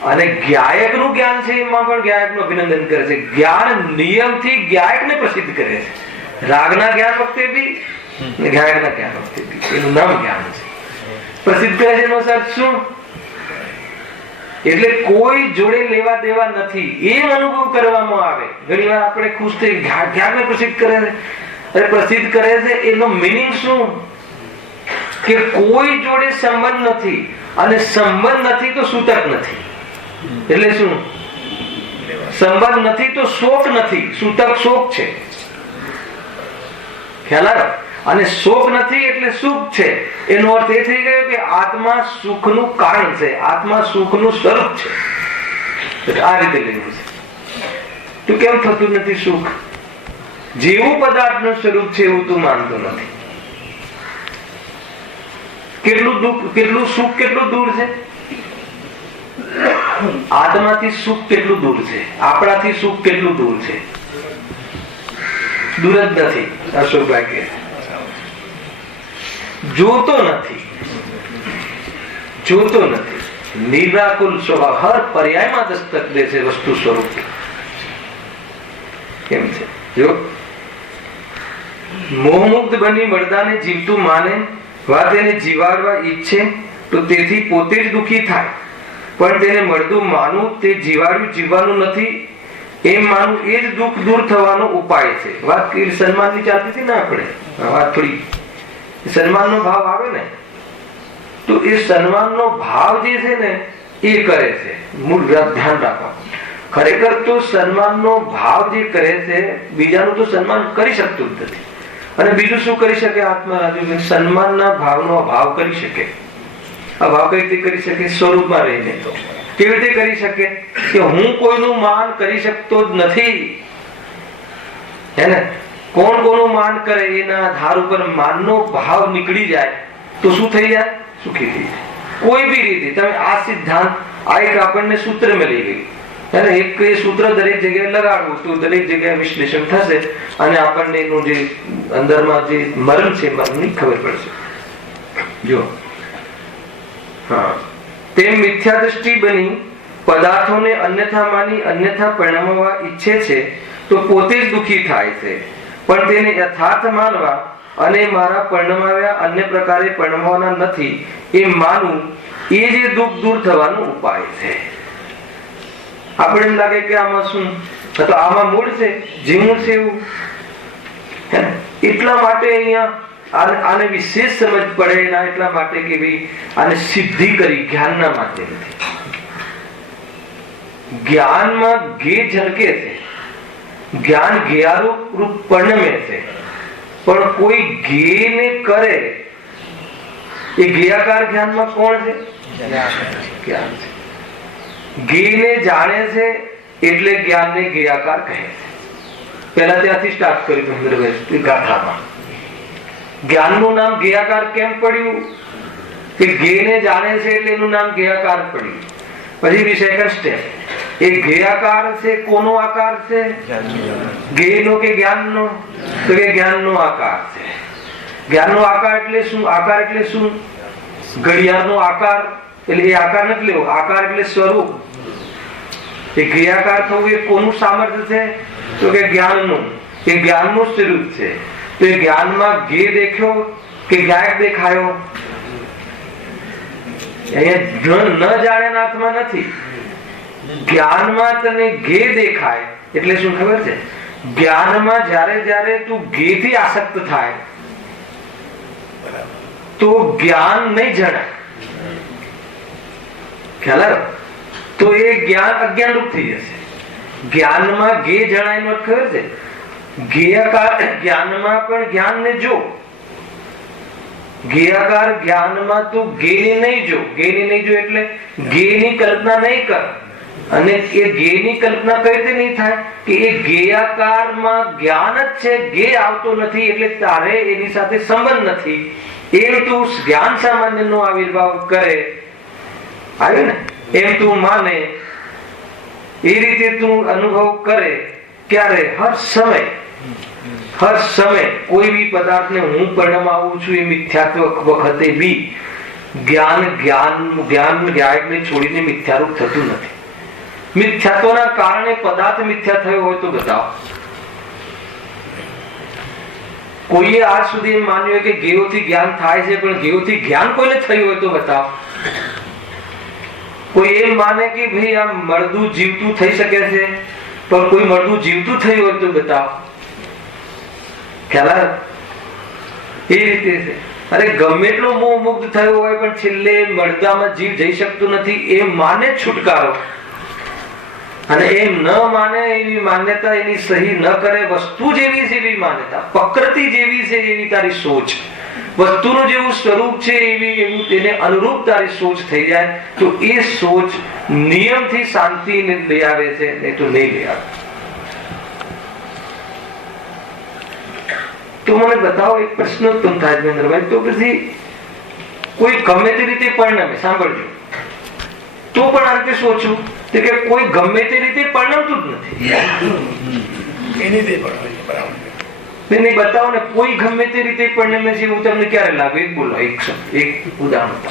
અને જ્ઞાયકનું જ્ઞાન છે એમાં પણ જ્ઞાયકનું અભિનંદન કરે છે. જ્ઞાન નિયમથી જ્ઞાયકને પ્રસિદ્ધ કરે છે. રાગના જ્ઞાન વખતે બી, જ્ઞાયકના જ્ઞાન વખતે બી. એનું નામ જ્ઞાન છે. પ્રસિદ્ધ કરે છે એનો અર્થ શું? એટલે કોઈ જોડે લેવા દેવા નથી, એ અનુભવ કરવામાં આવે. ઘણી વાર આપણે ખુશ થઈ જ્ઞાનને પ્રસિદ્ધ કરે છે, એનો મિનિંગ શું? કે કોઈ જોડે સંબંધ નથી, અને સંબંધ નથી તો સૂતક નથી. એટલે શું? સંબંધ નથી તો શોક નથી, સૂતક શોક છે. ખ્યાલ આવ્યો? અને શોક નથી એટલે સુખ છે. એનો અર્થ એ થઈ ગયો કે આત્મા સુખનું કારણ છે, આત્મા સુખનું સ્વરૂપ છે. આ રીતે લેવું છે. તું કેમ થતું નથી સુખ? જેવું પદાર્થનું સ્વરૂપ છે એવું તું માનતો નથી. કેટલું દુઃખ, કેટલું સુખ કેટલું દૂર છે. આત્માથી સુખ કેટલું દૂર છે, આપણાથી સુખ કેટલું દૂર છે. દૂર જ નથી. અશોકભાઈ કે જોતો નથી, જોતો નથી. નિરાકુલ સ્વભાવ હર પર્યાયમાં દસ્તક દે છે વસ્તુ સ્વરૂપ. કેમ છે? જો મોહમુક્ત બની મરદાને જીવતું માને વા તેને જીવાડવા ઈચ્છે તો તેથી પોતે જ દુઃખી થાય. પણ તેને મળતું માનવું તે જીવાડ્યું જીવવાનું નથી એમ માનવું એ જ દુઃખ દૂર થવાનો ઉપાય છે. વાત સન્માનની ચાલતી હતી ને આપણે, વાત થોડી સન્માનનો ભાવ આવે ને, તો એ સન્માનનો ભાવ જે છે ને એ કરે છે. મૂળ ધ્યાન રાખો. ખરેખર તો સન્માનનો ભાવ જે કરે છે બીજાનું તો સન્માન કરી શકતું જ નથી. અને બીજું શું કરી શકે આત્મા રાજુ? સન્માનના ભાવનો અભાવ કરી શકે. અભાવ કઈ રીતે કરી શકે? સ્વરૂપમાં રહીને. તો કેવી રીતે કરી શકે? કે હું કોઈનું માન કરી શકતો જ નથી. હે ને? કોણ કોનું માન કરે એના આધાર ઉપર માનનો ભાવ નીકળી જાય તો શું થઈ જાય? સુખી થઈ જાય. કોઈ બી રીતે તમે આ સિદ્ધાંત, આ એક આપણને સૂત્ર મળી ગયું. એક સૂત્ર દરેક જગ્યાએ લગાડવું તો દરેક જગ્યાએ વિશ્લેષણ થશે અને આપણને એનું જે અંદરમાં જે મર્મ છે મર્મની ખબર પડશે. જો હા, તેમ મિથ્યા દ્રષ્ટિ બની પદાર્થોને અન્યથા માની અન્યથા પરિણમવા ઈચ્છે છે તો પોતે જ દુઃખી થાય છે. પણ તેને યથાર્થ માનવા અને મારા પરિણમાવ્યા અન્ય પ્રકારે પરિણમવાના નથી એ માનવું એ જે દુઃખ દૂર થવાનો ઉપાય છે. આપણે એમ લાગે કે આમાં શું, તો આમાં મૂળ છે, જીવન છે એવું. એટલા માટે અહીંયા આને વિશેષ સમજ પડે ના, એટલા માટે કે ભાઈ આને સિદ્ધિ કરી જ્ઞાનના માટે નથી. જ્ઞાનમાં ગે ઝલકે છે, જ્ઞાન જ્ઞારૂપ પરિણમે છે. પણ કોઈ ગે ને કરે એ જ્ઞાકાર જ્ઞાનમાં કોણ છે? જ્ઞાન છે. જ્ઞેયને જાણે છે એટલે જ્ઞાનને જ્ઞેયાકાર કહે છે. પહેલા ત્યાંથી સ્ટાર્ટ કર્યું મહેન્દ્રભાઈ ગાથામાં. જ્ઞાનનું નામ જ્ઞેયાકાર કેમ પડ્યું? કે જ્ઞેયને જાણે છે એટલે એનું નામ જ્ઞેયાકાર પડ્યું. પછી બી સેકન્ડ સ્ટેપ, એ જ્ઞેયાકાર છે કોનો આકાર છે? જ્ઞેયનો કે જ્ઞાનનો? તો કે જ્ઞાનનો આકાર છે. જ્ઞાનનો આકાર એટલે શું? આકાર એટલે શું? ઘડિયાળનો આકાર એટલે એ આકાર નથી લેવો. આકાર એટલે સ્વરૂપ. એ ક્રિયાકાર થવું એ કોનું સામર્થ્ય છે? તો કે જ્ઞાનનું. એ જ્ઞાનનું સ્વરૂપ છે. તો એ જ્ઞાનમાં ગે દેખ્યો કે જ્ઞાયક દેખાયો? અહીંયા ન જાણે આત્મા નથી. જ્ઞાનમાં તને ગે દેખાય એટલે શું ખબર છે? જ્ઞાનમાં જ્યારે જ્યારે તું ગે થી આસક્ત થાય તો જ્ઞાન નહીં જણાય. ખ્યાલ આવ્યો? તો એ જ્ઞાન અજ્ઞાન રૂપ થઈ જશે. જ્ઞાનમાં ગે જણાય નો ખબર છે? જ્ઞેયાકાર જ્ઞાનમાં પણ જ્ઞાનને જો, જ્ઞેયાકાર જ્ઞાનમાં તું ગેને નહીં જો. ગેને નહીં જો એટલે ગેની કલ્પના નહીં કર. અને એ ગેની કલ્પના કઈ રીતે નહીં થાય? કે એ જ્ઞેયાકારમાં જ્ઞાન જ છે, ગે આવતો નથી એટલે તારે એની સાથે સંબંધ નથી. એમ તું જ્ઞાન સામાન્ય નો આવિર્ભાવ કરે, આવ્યું ને, એમ તું માને, એ રીતે તું અનુભવ કરે. ક્યારે? હર સમય કોઈ બી પદાર્થને હું પરિણમાવું છું એ મિથ્યાત્વ વખતે બી જ્ઞાન જ્ઞાયકને છોડીને મિથ્યારૂપ થતું નથી. મિથ્યાત્વના કારણે પદાર્થ મિથ્યા થયો હોય તો બતાવો. કોઈએ આજ સુધી એમ માન્યું હોય કે ગેયોથી જ્ઞાન થાય છે, પણ ગેયોથી જ્ઞાન કોઈને થયું હોય તો બતાવો. કોઈ એમ માને કે ભાઈ આ મળદું જીવતું થઈ શકે છે, પણ કોઈ મળદું જીવતું થયું હોય તો બતાવો. ખ્યાલ આવે? એ રીતે છે. અરે ગમે એટલો મોહ મુક્ત થયો હોય પણ છેલ્લે મળદામાં જીવ જઈ શકતું નથી, એ માને છુટકારો. અને એમ ન માને એવી માન્યતા એની સહી ન કરે, વસ્તુ જેવી છે એવી માન્યતા, પ્રકૃતિ જેવી છે એવી તારી સોચ, વસ્તુનું જેવું સ્વરૂપ છે એવું તેને અનુરૂપ તારી સોચ થઈ જાય તો એ સોચ નિયમથી શાંતિ લઈ આવે છે, નહીં તો નહીં લઈ આવે. તો મને બતાવો, એક પ્રશ્ન ઉત્પન્ન થાય મહેન્દ્રભાઈ, તો પછી કોઈ ગમે તે રીતે પરિણમે, સાંભળજો, તો પણ આ રીતે સોચું કે કોઈ ગમે તે રીતે પરિણમતું જ નથી. નહીં બતાવો ને, કોઈ ગમે તે રીતે પરિણમે છે એવું તમને ક્યારે લાગે? એક બોલો, એક ઉદાહરણ.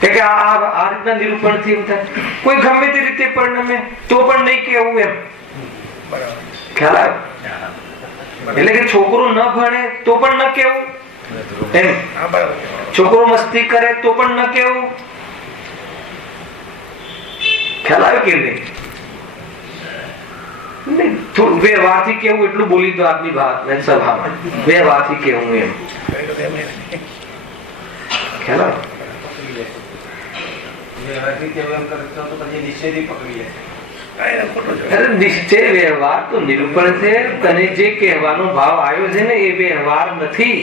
કે આ રીતના નિરૂપણ થી એમ થાય કોઈ ગમે તે રીતે પરિણમે તો પણ નહીં કેવું એમ. ખ્યાલ આવે? એટલે કે છોકરો ન ભણે તો પણ ન કેવું એમ, છોકરો મસ્તી કરે તો પણ ન કેવું. ખ્યાલ આવે કે નહીં? થોડું વ્યવહારથી કેવું, એટલું બોલી દો આપની વાત સભામાં, વ્યવહારથી કેવું એમ. ખ્યાલ આવે? નિશ્ચય વ્યવહાર તો નિરૂપણ છે. તને જે કહેવાનો ભાવ આવ્યો છે ને એ વ્યવહાર નથી.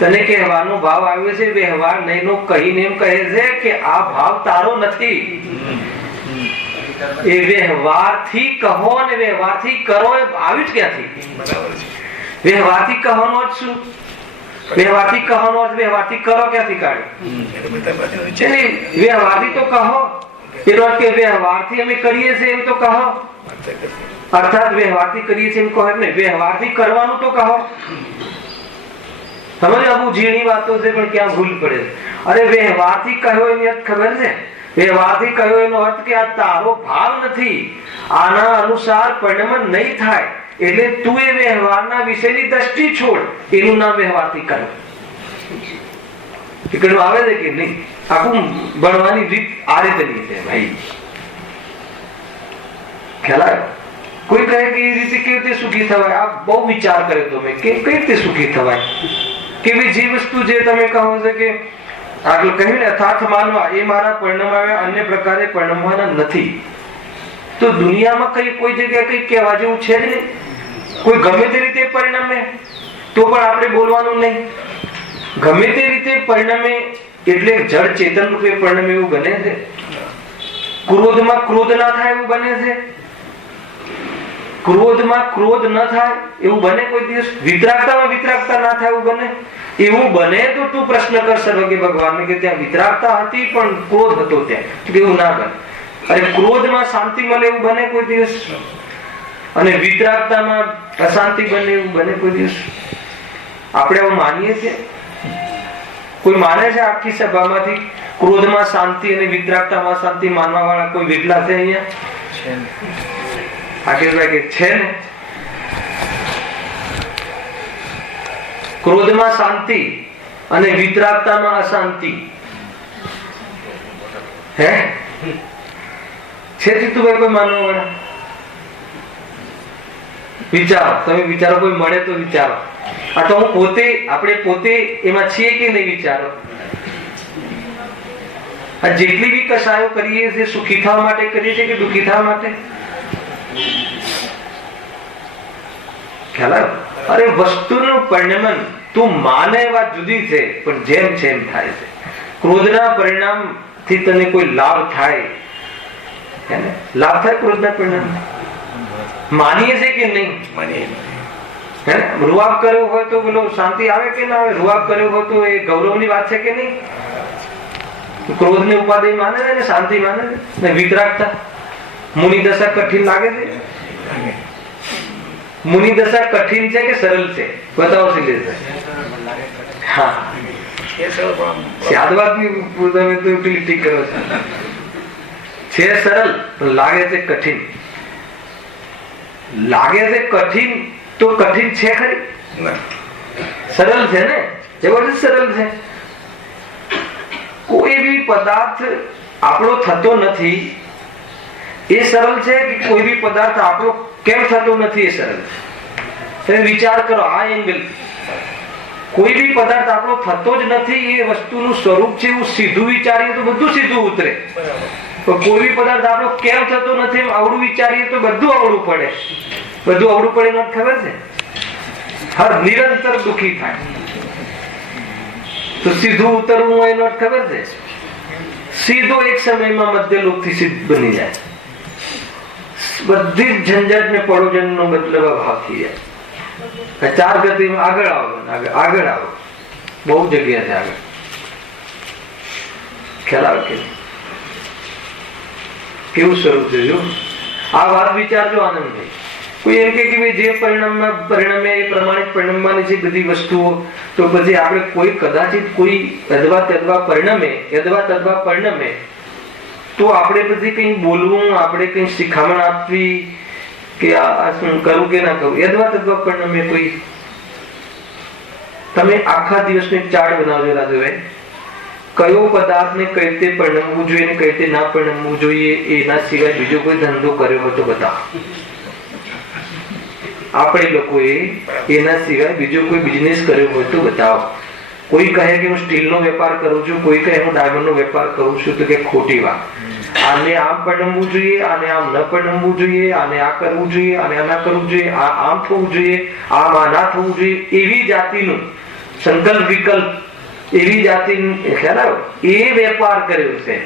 તને કહેવાનો ભાવ આવ્યો છે વ્યવહાર નહીં નો કહીને એમ કહે છે કે આ ભાવ તારો નથી. એ વ્યવહારથી કહો અને વ્યવહારથી કરો, એ આવ્યું જ ક્યાંથી? વ્યવહારથી કહોનો જ શું? વ્યવહારથી કહોનો જ વ્યવહારથી કરો ક્યાંથી કાઢ્યું? વ્યવહારથી તો કહો, એનો અર્થ કે વ્યવહારથી અમે કરીએ છીએ એમ તો કહો, અર્થાત વ્યવહારથી કરીએ છીએ એમ કહો ને, વ્યવહારથી કરવાનું તો કહો. સમજ? બહુ ઝીણી વાતો છે પણ ક્યાં ભૂલ પડે. અરે વ્યવહારથી કહ્યો એની અર્થ ખબર છે? વ્યવહારથી કહ્યો એનો અર્થ કે આ તારો ભાવ નથી, આના અનુસાર પરિણમન નહીં થાય, એટલે તું એ વ્યવહારના વિષયની દ્રષ્ટિ છોડ, એનું નામ વ્યવહારથી કહ્યું. ટીકડું આવે છે કે નહીં? આખું ભણવાની રીત આ રીતની છે ભાઈ. ખ્યાલ આવે? કોઈ કહે કે એ રીતે કેવી રીતે સુખી થવાય? આ બહુ વિચાર કર્યો તો મેં, કઈ રીતે સુખી થવાય? કેવી જે વસ્તુ જે તમે કહો છો કે આગળ કહ્યું ને, અથાર્થ માનવા એ મારા પરિણમાવ્યા, અન્ય પ્રકારે પરિણમવાના નથી. તો દુનિયામાં કોઈ જગ્યાએ કઈ કહેવા જેવું છે જ નહીં. કોઈ ગમે તે રીતે પરિણમે તો પણ આપણે બોલવાનું નહીં. ગમે તે રીતે પરિણમે એટલે જળ ચેતન રૂપે પરિણમે એવું બને છે? ક્રોધમાં ક્રોધ ના થાય એવું બને છે? ક્રોધમાં ક્રોધ ન થાય એવું બને કોઈ દિવસ? વિતરાગતામાં વિતરાગતા ના થાય એવું બને? એવું બને તો તું પ્રશ્ન કર સર્વજ્ઞ ભગવાનને કે ત્યાં વિતરાગતા હતી પણ ક્રોધ હતો ત્યાં, એવું ના બને. અરે ક્રોધમાં શાંતિ મળે એવું બને કોઈ દિવસ? અને વિતરાગતામાં અશાંતિ બને એવું બને કોઈ દિવસ? આપણે આવું માનીએ છીએ? કોઈ માને છે આખી સભામાંથી ક્રોધમાં શાંતિ અને વિતરાગતામાં શાંતિ માનવા વાળા કોઈ વેગલા છે અહીંયા? આખી કે છે ને, ક્રોધમાં શાંતિ અને વિતરાગતામાં અશાંતિ હે છે ચિત્તુભાઈ કોઈ માનવા વાળા? વિચારો, તમે વિચારો, કોઈ મળે તો વિચારો. આ તો હું પોતે, આપણે પોતે એમાં છીએ કે નહીં? વિચારો. આ જેટલી બી કસાયો કરીએ છીએ સુખી થવા માટે કરીએ છીએ કે દુઃખી થવા માટે? ખ્યાલ આવે? અરે વસ્તુનું પરિણમન તું માને વાત જુદી છે, પણ જેમ છે એમ થાય છે. ક્રોધના પરિણામ થી તને કોઈ લાભ થાય? લાભ થાય ક્રોધના પરિણામ? માનીએ છે કે નહીં? રૂઆબ કર્યો હોય તો બોલો શાંતિ આવે કે ના આવે? રૂઆબ કર્યો હોય તો એ ગૌરવની વાત છે કે નહીં? ક્રોધ ને ઉપાધિ માને છે ને શાંતિ માને છે ને વિતરાગતા? મુનિ દશા કઠિન લાગે છે? મુનિ દશા કઠિન છે કે સરળ છે? બતાવો શૈલેષભાઈ. હા, સાદવાદની તમે તો ટીક કરો છો. છે સરળ પણ લાગે છે કઠિન. લાગે છે કઠિન તો કઠિન છે ખરી? સરળ છે ને, જબરદસ્ત સરળ છે. કોઈ બી પદાર્થ આપણો થતો નથી એ સરળ છે કે કોઈ બી પદાર્થ આપણો કેમ થતો નથી એ સરળ છે? તમે વિચાર કરો આ એંગલ, કોઈ બી પદાર્થ આપણો થતો જ નથી એ વસ્તુનું સ્વરૂપ છે એવું સીધું વિચારીએ તો બધું સીધું ઉતરે. કોઈ બી પદાર્થ આપણો કેમ થતો નથી એમ અવળું વિચારીએ તો બધું અવળું પડે. બધું અવળું પડે એનો ખબર છે? હર નિરંતર દુઃખી થાય. તો સીધું ઉતરવું હોય એનો ખબર છે? સીધો એક સમયમાં મધ્યલોક થી સિદ્ધ બની જાય. બધી જ ઝંઝટ ને પડોજન નો મતલબ અભાવ થઈ જાય. ચાર ગતિમાં આગળ આવો, આગળ આવો, બહુ જગ્યા છે આગળ. ખ્યાલ આવે કે કેવું સ્વરૂપ છે? જો આ વાત વિચારજો આનંદભાઈ. કોઈ એમ કે જે પરિણામે એ પ્રમાણે પરિણમવાની છે બધી વસ્તુઓ, તો પછી આપણે કોઈ કદાચિત કોઈ અદવા તદવા પરિણમે તો આપણે પછી કઈ બોલવું, આપણે કઈ શિખામણ આપવી કે આ શું કરવું કે ના કરવું, અદવા તદવા પરિણમે કોઈ. તમે આખા દિવસની ચાર્ટ બનાવજો રાજુભાઈ, કયો પદાર્થને કઈ રીતે પરિણમવું જોઈએ ને કઈ રીતે ના પરિણમવું જોઈએ, એના સિવાય બીજો કોઈ ધંધો કર્યો હોય તો બતાવો. આપણે લોકોએ એના સિવાય બીજો કોઈ બિઝનેસ કર્યો હોય તો બતાવો. કોઈ કહે કે હું સ્ટીલનો વેપાર કરું છું, કોઈ કહે હું ડાયમંડનો વેપાર કરું છું, તો કે ખોટી વાત. આને આમ પરિણમવું જોઈએ, આને આમ ન પરિણમવું જોઈએ, આને આ કરવું જોઈએ, આને આ ના કરવું જોઈએ, આ આમ થવું જોઈએ, આમ આ ના થવું જોઈએ, એવી જાતિનું સંકલ્પ વિકલ્પ એવી જાતિનું ખ્યાલ આવ્યો એ વેપાર કર્યો છે.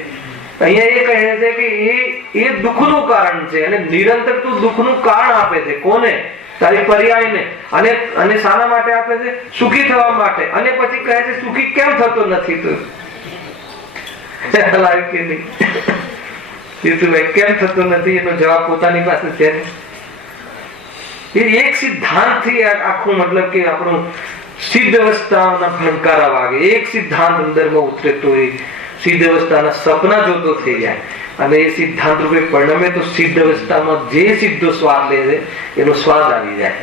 અહીંયા એ કહે છે કે એ દુઃખનું કારણ છે અને નિરંતર તું દુઃખનું કારણ આપે છે. કોને? તારી પર્યાયને. અને શાના માટે આપે છે? સુખી થવા માટે. અને પછી કહે છે સુખી કેમ થતો નથી? તો કેમ થતો નથી એનો જવાબ પોતાની પાસે છે. એક સિદ્ધાંત થી આખું મતલબ કે આપણું સિદ્ધ અવસ્થાના ફણકારા વાગે. એક સિદ્ધાંત અંદરમાં ઉતરે તો એ સિદ્ધ અવસ્થાના સપના જોતો થઈ જાય અને એ સિદ્ધાંત રૂપે પરિણમે તો સિદ્ધ અવસ્થામાં જે સિદ્ધો સ્વાદ લે છે એનો સ્વાદ આવી જાય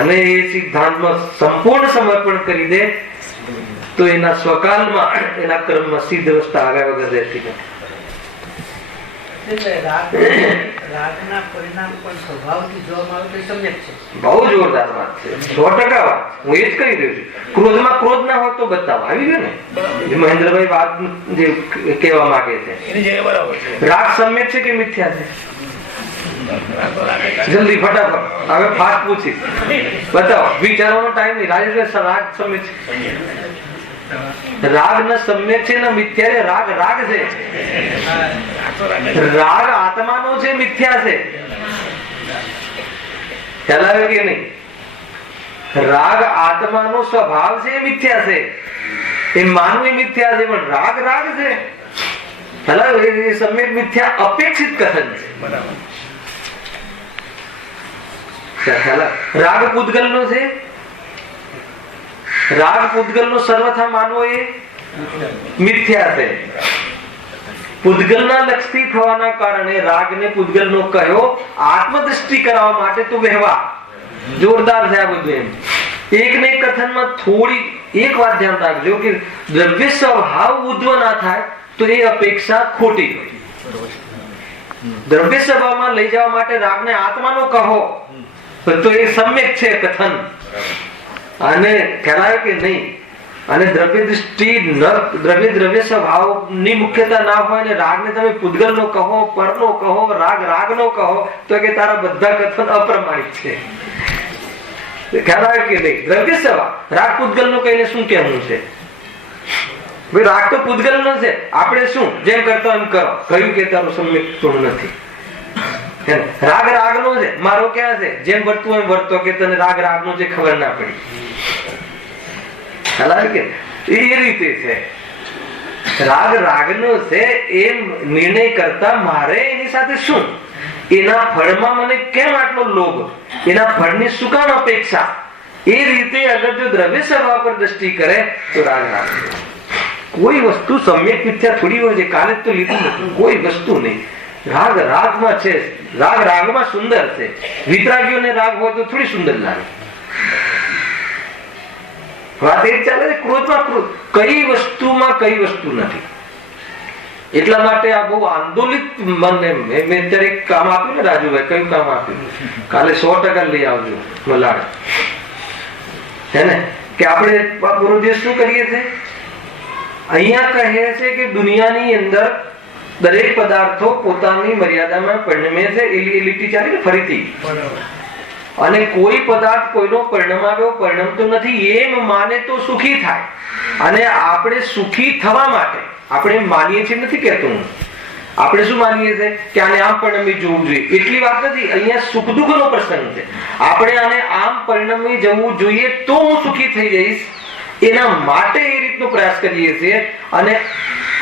અને એ સિદ્ધાંતમાં સંપૂર્ણ સમર્પણ કરી દે તો એના સ્વકાલમાં એના ક્રમમાં સિદ્ધ અવસ્થા આગળ વગર રહેતી નથી. બહુ જોરદાર વાત છે, 100% વાત. હું એ જ કહી રહ્યો છું. ક્રોધમાં ક્રોધ ના હોય તો બતાવો. આવી ગયો ને મહેન્દ્રભાઈ વાત જે કહેવા માંગે છે. રાગ સમ્યક છે કે મિથ્યા છે? જલ્દી ફટાફટ હવે ફાસ્ટ પૂછી બતાવો. વિચારવાનો ટાઈમ નહીં. રાજેશ રાગ સમ્યક છે? રાગ ન સમ્યક છે ને મિથ્યા છે. રાગ રાગ છે. રાગ આત્માનો છે, મિથ્યા છે. ખ્યાલ આવે કે નહીં? રાગ આત્માનો સ્વભાવ છે, મિથ્યા છે. એ માનવું એ મિથ્યા છે, પણ રાગ રાગ છે. ખ્યાલ આવે? એ સમ્યક મિથ્યા અપેક્ષિત કથન છે. રાગ પૂતગલ નો છે. રાગ પૂતગલ નો સર્વથા માનવો એ મિથ્યા છે. પૂતગલના લક્ષથી થવાના કારણે રાગને પૂતગલનો કહ્યો આત્મદૃષ્ટિ કરાવવા માટે તો વ્યવહાર જોરદાર છે આ બધું. એમ એક ને એક કથનમાં થોડી એક વાત ધ્યાન રાખજો કે દ્રવ્ય સ્વભાવ ઉદ્ધવ ના થાય તો એ અપેક્ષા ખોટી હોય. દ્રવ્ય સ્વભાવમાં લઈ જવા માટે રાગને આત્માનો કહો તો એ સમ્યક છે કથન. અને ખ્યાલ કે નહીં? અને દ્રવ્ય દૃષ્ટિ દ્રવ્ય સ્વભાવની મુખ્યતા ના હોય ને રાગને તમે પૂતગલનો કહો, પરનો કહો, રાગનો કહો તો કે તારા બધા કથન અપ્રમાણિક છે. ખ્યાલ આવે કે નહીં? દ્રવ્ય સ્વભાવ રાગ પૂતગલનો કહીને શું કહેવું છે? ભાઈ રાગ તો પૂતગલનો છે. આપણે શું જેમ કરતા એમ કરો. કહ્યું કે તારું સમ્યક પૂર્ણ નથી. રાગ રાગનો છે, મારો ક્યાં છે? જેમ વર્તું એમ વર્તો કે તને રાગ રાગનો છે ખબર ના પડી. એ રીતે છે. રાગ રાગનો છે એમ નિર્ણય કરતા મારે એની સાથે શું, એના ફળમાં મને કેમ આટલો લોભ, એના ફળની શું કામ અપેક્ષા, એ રીતે અગર જો દ્રવ્ય સ્વભાવ પર દ્રષ્ટિ કરે તો રાગ રાગ. કોઈ વસ્તુ સમ્યક મિથ્યા થોડી હોય છે. કાલે તો લીધું નથી. કોઈ વસ્તુ નહીં. રાગ રાગમાં છે. રાગ રાગમાં સુંદર છે. વિતરાગીઓને રાગ હોય તો થોડી સુંદર લાગે. વાત એ ચાલે છે. ક્રોધમાં ક્રોધ. કઈ વસ્તુમાં કઈ વસ્તુ નથી. એટલા માટે આ બહુ આંદોલિત મન એમ મેં અત્યારે એક કામ આપ્યું ને રાજુભાઈ, કયું કામ આપ્યું? કાલે 100% લઈ આવજો મલાડ, હે ને? કે આપણે ગુરુદેવ શું કરીએ છીએ અહીંયા કહે છે કે દુનિયાની અંદર દરેક પદાર્થો પોતાની મર્યાદામાં પરિણમે છે. એ લીટી ચાલે ને ફરીથી, અને કોઈ પદાર્થ કોઈનો પરિણમાવ્યો પરિણમતો નથી એમ માને તો સુખી થાય. અને આપણે સુખી થવા માટે આપણે માનીએ છીએ, નથી કહેતો હું, આપણે શું માનીએ છીએ કે આને આમ પરિણમી જવું જોઈએ, એટલી વાત નથી. અહીંયા સુખ દુઃખ નો પ્રસંગ છે. આપણે આને આમ પરિણમી જવું જોઈએ તો હું સુખી થઈ જઈશ, એના માટે એ રીતનો પ્રયાસ કરીએ છીએ. અને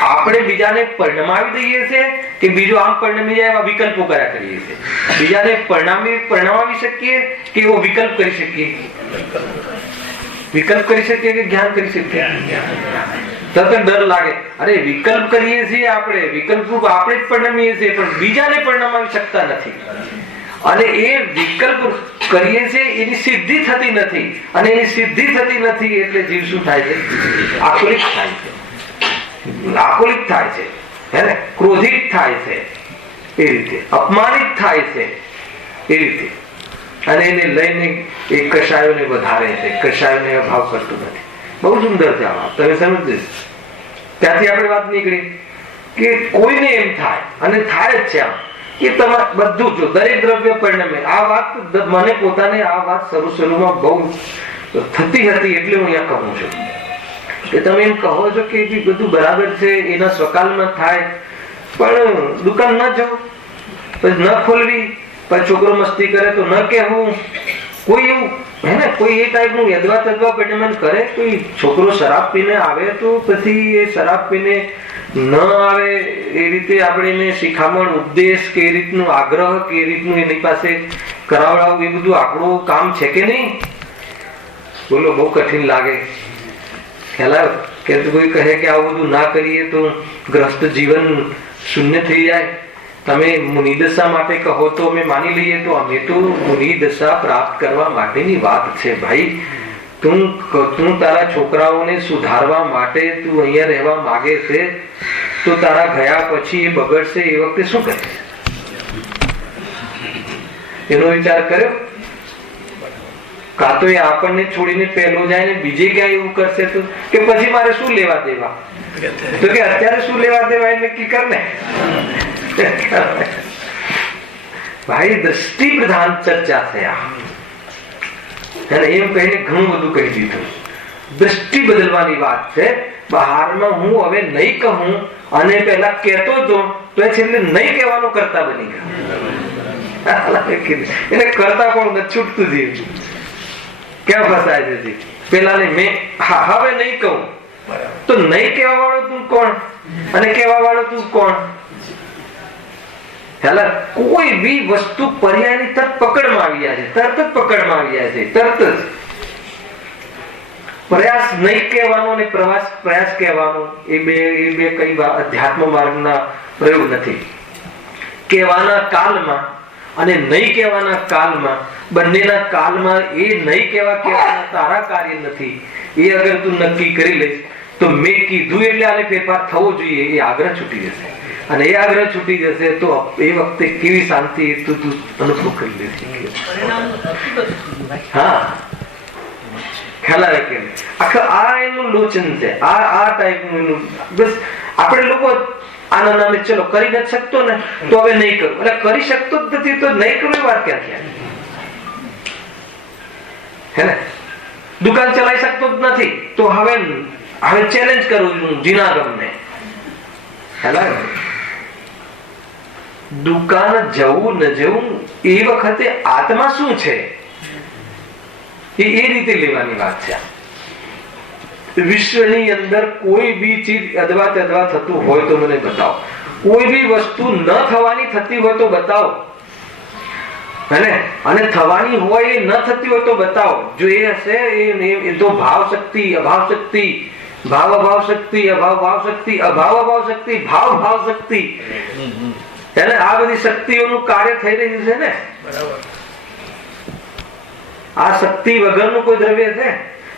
આપણે બીજાને પરિણમાવી દઈએ છીએ કે બીજો આમ પરિણમી જાય એવા વિકલ્પો કર્યા કરીએ છીએ. બીજાને પરિણમાવી શકીએ કે એવો વિકલ્પ કરી શકીએ? વિકલ્પ કરી શકીએ કે જ્ઞાન કરી શકીએ? તરત ડર લાગે, અરે વિકલ્પ કરીએ છીએ આપણે, વિકલ્પ રૂપ આપણે જ પરિણમીએ છીએ પણ બીજાને પરિણમાવી શકતા નથી. અને એ વિકલ્પ કરીએ છીએ એની સિદ્ધિ થતી નથી, અને એની સિદ્ધિ થતી નથી એટલે જીવ શું થાય છે? આકુલિત થાય છે, આકુલિત થાય છે, હે ને? ક્રોધિત થાય છે, એ રીતે અપમાનિત થાય છે, એ રીતે. અને એને લઈને એ કશાયોને વધારે છે, કશાયોને અભાવ કરતું નથી. બહુ સુંદર છે આ વાત, તમે સમજો. ત્યાંથી આપણે વાત નીકળી કે કોઈને એમ થાય, અને થાય જ છે આમ કે તમારે બધું જો દરેક દ્રવ્ય પરિણમે. આ વાત મને પોતાને આ વાત શરૂમાં બહુ થતી હતી એટલે હું અહીંયા કહું છું કે તમે એમ કહો છો કે બધું બરાબર છે, એના સ્વકાલમાં થાય, પણ દુકાન ન જવું, પછી ન ખોલવી, પછી છોકરો મસ્તી કરે તો ન કહેવું, કોઈ એવું હે ને કોઈ એ ટાઈપનું યદવા તદવા પરિણમન કરે. કોઈ છોકરો શરાબ પીને આવે તો પછી એ શરાબ પીને ન આવે એ રીતે આપણે એને શિખામણ, ઉપદેશ કે એ રીતનું આગ્રહ કે એ રીતનું એની પાસે કરાવડાવવું, એ બધું આપણું કામ છે કે નહીં? બોલો, બહુ કઠિન લાગે. ખ્યાલ આવ્યો કે કોઈ કહે કે આવું બધું ના કરીએ તો ગ્રસ્ત જીવન શૂન્ય થઈ જાય. તમે મુનિદશા માટે કહો તો અમે માની લઈએ, તો અમે તો મુનિદશા પ્રાપ્ત કરવા માટેની વાત છે ભાઈ. તું તારા છોકરાઓને સુધારવા માટે તું અહીંયા રહેવા માંગે છે, તો તારા ગયા પછી એ બગડશે એ વખતે શું કરે? એનો વિચાર કર્યો? કાં તો એ આપણને છોડીને પહેલો જાય ને બીજે ક્યાંય એવું કરશે તો કે પછી મારે શું લેવા દેવા? તો કે અત્યારે શું લેવા દેવા એ નક્કી કર ને ભાઈ. દ્રષ્ટિ પ્રધાન ચર્ચા છે આ, એમ કહીને ઘણું બધું કહી દીધું. દ્રષ્ટિ બદલવાની વાત છે. બહારમાં હું હવે નહીં કહું, અને પેલા કહેતો હતો તો એ છેલ્લે નહીં કહેવાનું કરતા બની ગયા. એને કરતા કોણ છૂટતું થયું, ક્યાં ફસાય છે? પેલા ને મેં હવે નહીં કહું, તો નહીં કહેવા વાળો તું કોણ અને કહેવા વાળો તું કોણ? કોઈ બી વસ્તુ પર્યાયની તરત પકડમાં આવી જાય છે, તરત જ પકડમાં આવી જાય છે, તરત જ. પ્રયાસ નહીં કહેવાનો અને પ્રયાસ કહેવાનો એ બે કઈ અધ્યાત્મ માર્ગના પ્રયોગ નથી. કહેવાના કાલમાં અને નહીં કહેવાના કાલમાં, બંનેના કાલમાં એ નહીં કહેવાના તારા કાર્ય નથી. એ અગર તું નક્કી કરી લઈશ તો મેં કીધું એટલે આને ફેરફાર થવો જોઈએ, એ આગ્રહ છૂટી જશે. અને એ આગ્રહ છૂટી જશે તો એ વખતે કેવી શાંતિ તું અનુભવ કરી લેશે. હા, ખ્યાલ આવે કે આખા આ એનું લોચન છે, આ ટાઈપનું એનું. બસ આપણે લોકો આના નામે ચલો કરી નથી શકતો ને તો હવે નહીં કરું, એટલે કરી શકતો જ નથી તો નહીં કરું એ વાત ક્યાંથી આવી? હે ને? દુકાન ચલાવી શકતો જ નથી તો હવે ચેલેન્જ કરું છું જીનાગમને. દુકાન જવું ન જવું એ વખતે આત્મા શું છે એ રીતે લેવાની વાત છે. વિશ્વની અંદર કોઈ બી ચીજ અદવા તદવા થતું હોય તો મને બતાવો. કોઈ બી વસ્તુ ન થવાની થતી હોય તો બતાવો, અને થવાની હોય એ ન થતી હોય તો બતાવો. જો એ હશે એ તો ભાવ શક્તિ, અભાવ શક્તિ, ભાવ અભાવ શક્તિ, અભાવ ભાવ શક્તિ, અભાવ અભાવ શક્તિ, ભાવ ભાવ શક્તિ, આ બધી શક્તિઓનું કાર્ય થઈ રહ્યું છે ને. આ શક્તિ વગરનું કોઈ દ્રવ્ય છે?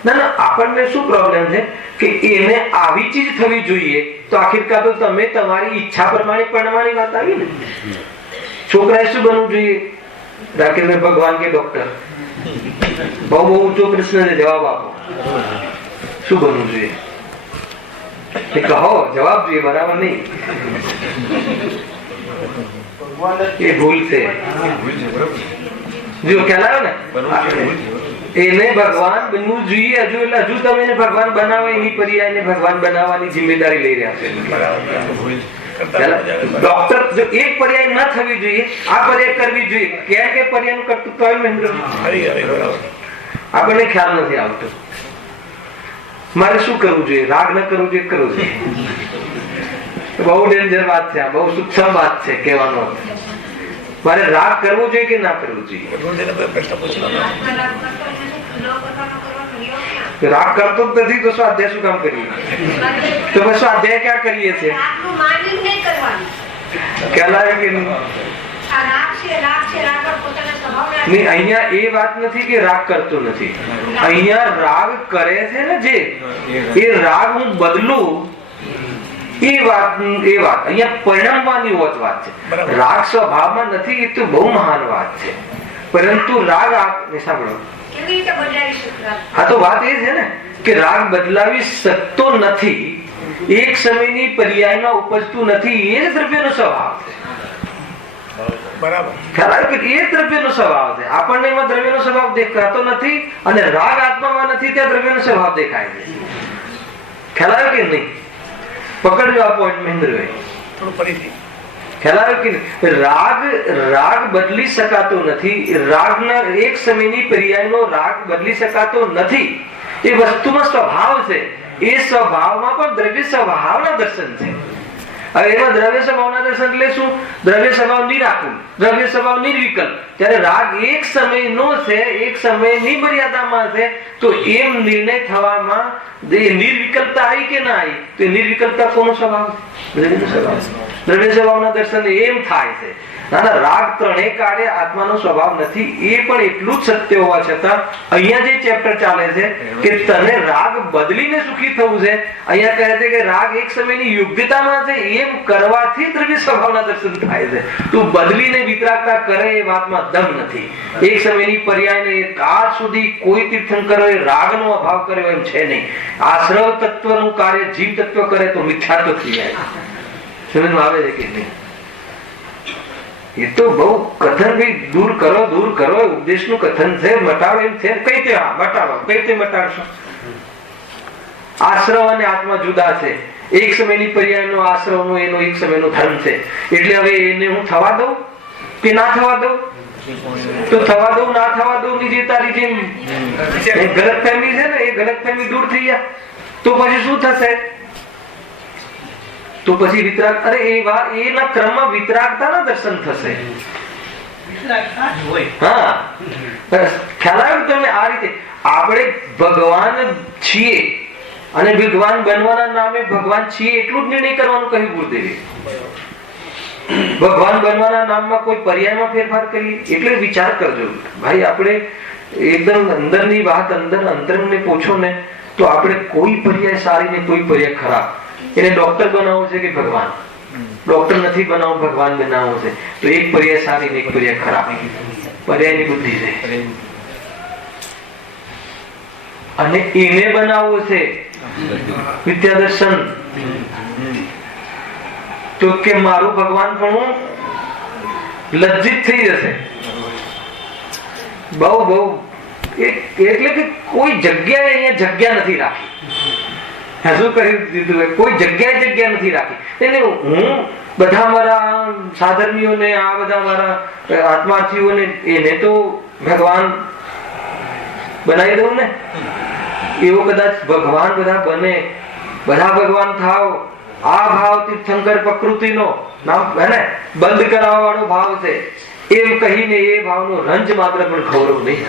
ના, આપણને શું પ્રોબ્લેમ છે કે એને આવી ચીજ થવી જોઈએ, તો આખિરકાર તો તમે તમારી ઈચ્છા પ્રમાણે પરણવાની વાત આવી ને. છોકરાએ શું બનવું જોઈએ? રાકેશભાઈ, ભગવાન કે ડોક્ટર? બહુ ઊંચો પ્રશ્ન છે, જવાબ આપો. શું બનવું જોઈએ? કહો, જવાબ જોઈએ, બરાબર નહીં. એ ભૂલ છે. જો ખ્યાલ આવ્યો ને, એને ભગવાન બનવું જોઈએ. હજુ તમે એને ભગવાન બનાવો, એની પર્યાય ભગવાન બનાવવાની જિમ્મેદારી લઈ રહ્યા છે. ડોક્ટર જો એક પર્યાય ન થવી જોઈએ, આ પર્યાય કરવી જોઈએ. ક્યાં કે પર્યાય નું કરતું કયું મહેન્દ્ર આપણને ખ્યાલ નથી આવતો. મારે શું કરવું જોઈએ? રાગ ન કરવું જોઈએ, કરવું જોઈએ. બહુ ડેન્જર વાત છે, બહુ સૂક્ષ્મ વાત છે કહેવાનો. મારે રાગ કરવો જોઈએ કે ના કરવું જોઈએ? રાગ કરતો જ નથી તો સ્વાધ્યાય શું કામ કરીએ? તો બસ સ્વાધ્યાય ક્યાં કરીએ છીએ? ખ્યાલ આવે કે નહીં? અહીંયા એ વાત નથી કે રાગ કરતો નથી. અહીંયા રાગ કરે છે ને, જે એ રાગ હું બદલું, એ વાત અહીંયા પરિણામવાની વાત છે. રાગ સ્વભાવમાં નથી, એ તો બહુ મહાન વાત છે. પરંતુ રાગ સાંભળો, હા તો વાત એ છે ને કે રાગ બદલાવી શકતો નથી, એક સમયની પર્યાયમાં ઉપજતું નથી. એ જ દ્રવ્યનો સ્વભાવ છે. ખ્યાલ કે એ દ્રવ્યનો સ્વભાવ છે. આપણને એમાં દ્રવ્યનો સ્વભાવ દેખાતો નથી, અને રાગ આત્મામાં નથી, ત્યાં દ્રવ્યનો સ્વભાવ દેખાય છે. ખ્યાલ આવ્યો કે નહીં? પકડજો આ પોઈન્ટ મહેન્દ્રભાઈ. ખ્યાલ આવ્યો કે નહીં? રાગ બદલી શકાતો નથી. રાગના એક સમયની પર્યાયનો રાગ બદલી શકાતો નથી. એ વસ્તુમાં સ્વભાવ છે. એ સ્વભાવમાં પણ દ્રવ્ય સ્વભાવના દર્શન છે. હવે એમાં દ્રવ્ય સ્વભાવના દર્શન એટલે શું? દ્રવ્ય સ્વભાવ નિરાકુલ, દ્રવ્ય સ્વભાવ નિર્વિકલ્પ. ત્યારે રાગ એક સમયનો છે, એક સમયની મર્યાદામાં છે. તો એમ નિર્ણય થવામાં નિર્વિકલ્પતા આવી કે ના આવી? તો નિર્વિકલ્પતા કોનો સ્વભાવ? દ્રવ્યનો સ્વભાવ. દ્રવ્ય સ્વભાવના દર્શન એમ થાય છે. ના, રાગ ત્રણેય કાળે આત્માનો સ્વભાવ નથી. એ પણ એટલું જ સત્ય હોવા છતાં અહીંયા જે ચેપ્ટર ચાલે છે કે તને રાગ બદલીને સુખી થવું છે, અહીંયા કહે છે કે રાગ એક સમયની યોગ્યતામાં છે, એમ કરવાથી દ્રવ્ય સ્વભાવના દર્શન થાય છે. તું બદલીને વિતરાગતા કરે એ વાતમાં દમ નથી. એક સમયની પર્યાયને આજ સુધી કોઈ તીર્થંકરોએ રાગનો અભાવ કર્યો એમ છે નહીં. આશ્રવ તત્વનું કાર્ય જીવ તત્વ કરે તો મિથ્યાત્વ થઈ જાય. સમજમાં આવે છે કે નહીં? એ તો બહુ કથન દૂર કરો ઉપદેશનું કથન છે. મટાડો એમ છે. કઈ રીતે મટાડો? કઈ રીતે મટાડશો? આશ્રવ અને આત્મા જુદા છે. એક સમયની પર્યાયનો આશ્રવનો એનો એક સમયનો ધર્મ છે. એટલે હવે એને હું થવા દઉં કે ના થવા દઉં? તો થવા દઉં ના થવા દઉં ની જે તારી જેમ ગલતફહેમી છે ને, એ ગલતફહેમી દૂર થઈ જાય તો પછી શું થશે? તો પછી વિતરાગ, અરે એના ક્રમમાં વિતરાગતાના દર્શન થશે. હા, ખ્યાલ આવ્યો તમને? આ રીતે આપણે ભગવાન છીએ અને ભગવાન બનવાના નામે ભગવાન છીએ એટલું જ નિર્ણય કરવાનું કહ્યું ગુરુદેવે. ભગવાન બનવાના નામમાં કોઈ પર્યાયમાં ફેરફાર કરીએ એટલે વિચાર કરજો ભાઈ. આપણે એકદમ અંદરની વાત અંતરને પૂછો ને તો આપણે કોઈ પર્યાય સારી ને કોઈ પર્યાય ખરાબ. એને ડોક્ટર બનાવવો છે કે ભગવાન? ડોક્ટર નથી બનાવવું, ભગવાન બનાવવો છે. તો એક પર્યાય સારી ને એક પર્યાય ખરાબ. પર્યાયની બુદ્ધિ છે. અને એને બનાવવો છે વિદ્યા દર્શન. તો કે મારું ભગવાન પણ લજ્જિત થઈ જશે. બહુ એટલે કે કોઈ જગ્યાએ અહીંયા જગ્યા નથી રાખી. શું કહી દીધું? કોઈ જગ્યા નથી રાખી. એટલે હું બધા મારા સાધર્મીઓને, આ બધા મારા આત્માર્થીઓને એને તો ભગવાન બનાવી દઉં ને. એવો કદાચ ભગવાન બધા બને, બધા ભગવાન થાવ, આ ભાવ તીર્થંકર પ્રકૃતિનો નામ હે ને બંધ કરાવવા વાળો ભાવ છે એમ કહીને એ ભાવનો રંજ માત્ર પણ ગૌરવ નહીં.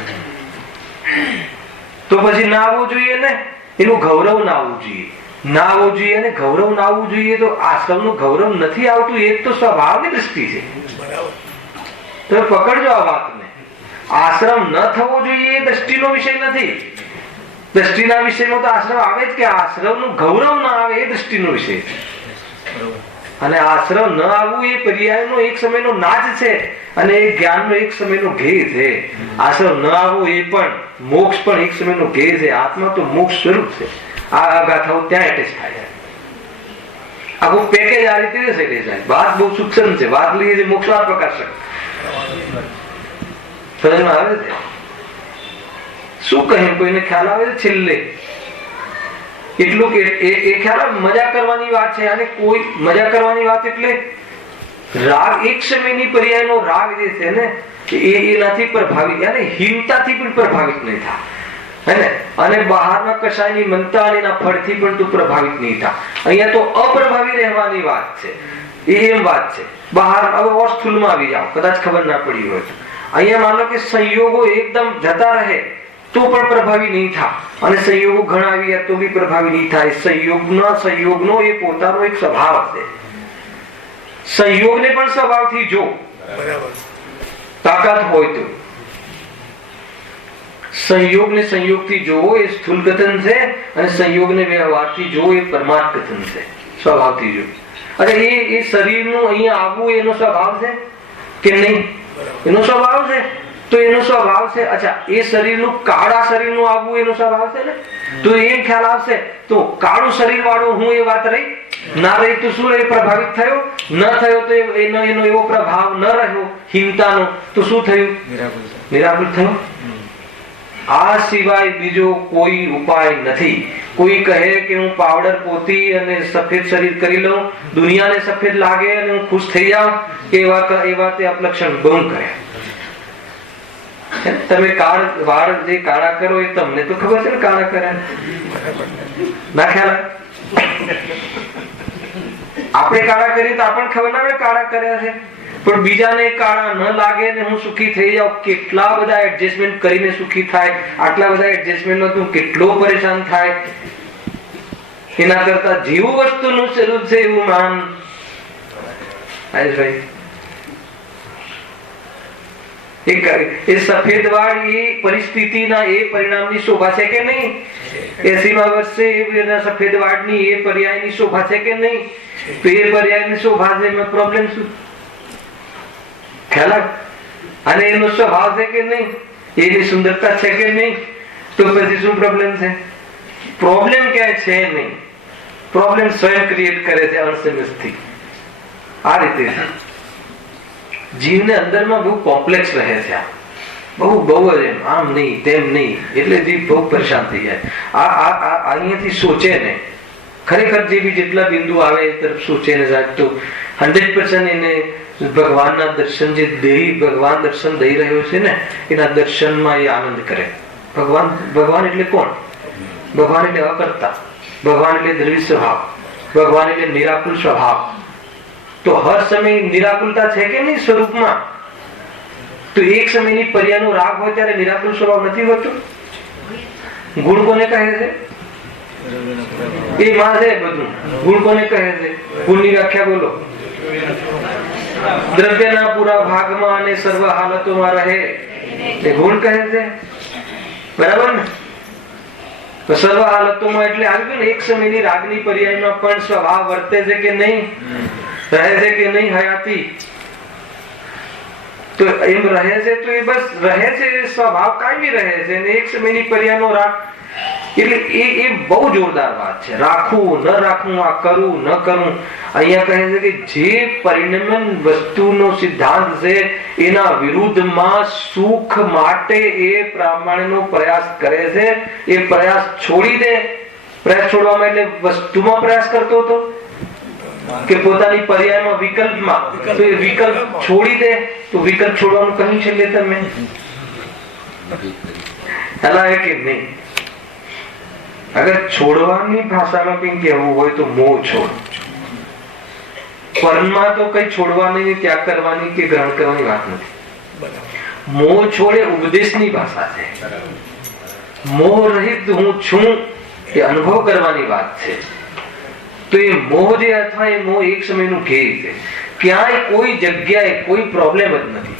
તો પછી ના આવવું જોઈએ ને, એનું ગૌરવ ના આવવું જોઈએ. ના આવવું જોઈએ અને ગૌરવ ના આવવું જોઈએ. તો આશ્રમનું ગૌરવ નથી આવતું, એ તો સ્વભાવની દૃષ્ટિ છે. તો પકડજો આ વાતને. આશ્રમ ન થવો જોઈએ એ દ્રષ્ટિનો વિષય નથી. દ્રષ્ટિના વિષયમાં તો આશ્રવ આવે જ, કે આશ્રવનું ગૌરવ ના આવે એ દ્રષ્ટિનો વિષય છે. અને આશ્રવ ન આવવું એ પર્યાયનો એક સમયનો નાચ છે, અને એ જ્ઞાનનો એક સમયનો ધ્યેય છે. આશ્રવ ન આવવું એ પણ મોક્ષ પણ એક સમયનો ધ્યેય છે. આત્મા તો મોક્ષ સ્વરૂપ છે. આ ગાથાઓ ત્યાં એટેચ થાય. આખું પેકેજ આ રીતે થઈ જાય. વાત બહુ સૂક્ષ્મ છે. વાત લઈએ છે મોક્ષવાર પ્રકાશક. સમજમાં આવે છે શું કહે? કોઈને ખ્યાલ આવે છે છેલ્લે એટલું કે એ ખ્યાલ આવે? મજા કરવાની વાત છે. અને કોઈ મજા કરવાની વાત એટલે રાગ એક સમયની પર્યાયનો રાગ જે છે ને એનાથી પ્રભાવિત, અને હિંમતાથી પણ પ્રભાવિત નહીં થાય, હે ને? અને બહારના કશાયની મનતા અને એના ફળથી પણ તું પ્રભાવિત નહીં થાય. અહીંયા તો અપ્રભાવી રહેવાની વાત છે. એમ વાત છે. બહાર હવે ઓર સ્થૂલમાં આવી જાઓ, કદાચ ખબર ના પડી હોય. અહીંયા માનો કે સંયોગો એકદમ જતા રહે તો પણ પ્રભાવી નહીં થાય, અને સંયોગો ઘણા આવી ગયા તો બી પ્રભાવી નહીં થાય. સંયોગનો એ પોતાનો એક સ્વભાવ છે. સંયોગને પણ સ્વભાવથી જો તાકાત હોય તો સંયોગને સંયોગથી જોવો એ સ્થૂલ કથન છે, અને સંયોગને વ્યવહારથી જોવો એ પરમાર્થ કથન છે. સ્વભાવથી જો. અરે એ શરીરનું અહીંયા આવવું એનો સ્વભાવ છે કે નહીં? એનો સ્વભાવ છે. તો એનો સ્વભાવ છે. અચ્છા, એ શરીરનું કાળા શરીરનું આવવું એનો સ્વભાવ છે ને? તો એમ ખ્યાલ આવશે તો કાળું શરીર વાળો હું એ વાત રહી ના રહી તો શું રહી? પ્રભાવિત થયો ન થયો તો એનો એવો પ્રભાવ ન રહ્યો હિંમતાનો તો શું થયું? નિરાકૃત થયો. આ સિવાય બીજો કોઈ ઉપાય નથી. કોઈ કહે કે હું પાવડર પોતી અને સફેદ શરીર કરી લઉં, દુનિયાને સફેદ લાગે અને હું ખુશ થઈ જાઉં, એવા તે અપલક્ષણ બહુ કરે. તમે વાળ જે કાળા કરો એ તમને તો ખબર છે ને કાળા કર્યા ના ખ્યાલ? આપણે કાળા કરીએ તો આપણને ખબર ના પડે કાળા કર્યા છે, પણ બીજાને કાળા ન લાગે ને હું સુખી થઈ જાઉં. કેટલા બધા એડજસ્ટમેન્ટ કરીને સુખી થાય. આટલા બધા એડજસ્ટમેન્ટમાં તું કેટલો પરેશાન થાય. એના કરતા જેવું વસ્તુનું સ્વરૂપ છે એવું માન. ભાઈ એ સફેદ વાળ એ પરિસ્થિતિના એ પરિણામની શોભા છે કે નહીં? 80મા વર્ષે એના સફેદ વાળની એ પર્યાયની શોભા છે કે નહીં? તો એ પર્યાયની શોભા છે એમાં પ્રોબ્લેમ શું? ખ્યાલ આવે? અને એનો સ્વભાવ છે કે નહીં? એની સુંદરતા છે કે નહીં? તો પછી શું પ્રોબ્લેમ છે? પ્રોબ્લેમ ક્યાંય છે નહીં. પ્રોબ્લેમ સ્વયં ક્રિએટ કરે છે અણસમજથી. આ રીતે જીવને અંદરમાં બહુ કોમ્પ્લેક્સ રહે છે. બહુ જ એમ આમ નહીં તેમ નહીં, એટલે જીવ બહુ પરેશાન થઈ જાય. અહીંયાથી સોચે ને ખરેખર જે બી જેટલા બિંદુ આવે એ તરફ સોચે ને જાય તો 100% એને ભગવાનના દર્શન જે ભગવાન દર્શન દઈ રહ્યો છે ને એના દર્શનમાં એ આનંદ કરે. ભગવાન એટલે કોણ? ભગવાન એટલે અકર્તા. ભગવાન એટલે દ્રવ્ય સ્વભાવ. ભગવાન એટલે નિરાકુલ સ્વભાવ. તો હર સમય નિરાકુલતા છે કે નહીં સ્વરૂપમાં? તો એક સમયની પર્યાયનો રાગ હોય ત્યારે નિરાકુલ સ્વભાવ નથી હોતો. ગુણ કોને કહે છે? એ માં છે બધું. ગુણ કોને કહે છે? ગુણની વ્યાખ્યા બોલો. દ્રવ્યના પૂરા ભાગમાં અને સર્વ હાલતોમાં રહે એ ગુણ કહે છે. બરાબર ને? તો સર્વ હાલતોમાં એટલે આવી ગયું ને એક સમયની રાગની પર્યાયમાં પણ સ્વભાવ વર્તે છે કે નહીં? રહે છે કે નહીં હયાતી? તો એમ રહે છે તો એ બસ રહે છે, સ્વભાવ કાયમી રહે છે. અને એક સમયની પર્યાયનો રાગ એટલે એ બહુ જોરદાર વાત છે. રાખવું ન રાખવું, આ કરવું ન કરવું. અહીંયા કહે છે કે જે પરિણમન વસ્તુનો સિદ્ધાંત છે એના વિરુદ્ધમાં સુખ માટે એ પ્રામાણ્યનો પ્રયાસ કરે છે. એ પ્રયાસ છોડી દે. પ્રયાસ છોડવામાં એટલે વસ્તુમાં પ્રયાસ કરતો હતો કે પોતાની પર્યાયમાં વિકલ્પમાં? તો એ વિકલ્પ છોડી દે. તો વિકલ્પ છોડવાનું કહ્યું છે એટલે તમે હલાવે કે નહીં? અગર છોડવાની ભાષામાં કઈ કહેવું હોય તો મોહ છોડ. પરણમાં તો કઈ છોડવાની, ત્યાગ કરવાની કે ગ્રહણ કરવાની વાત નથી. મોહ છોડે ઉપદેશની ભાષા છે. મોહ રહિત હું છું એ અનુભવ કરવાની વાત છે. તો એ મોહ જે અથવા એ મોહ એક સમયનું ધ્યેય છે. ક્યાંય કોઈ જગ્યાએ કોઈ પ્રોબ્લેમ જ નથી.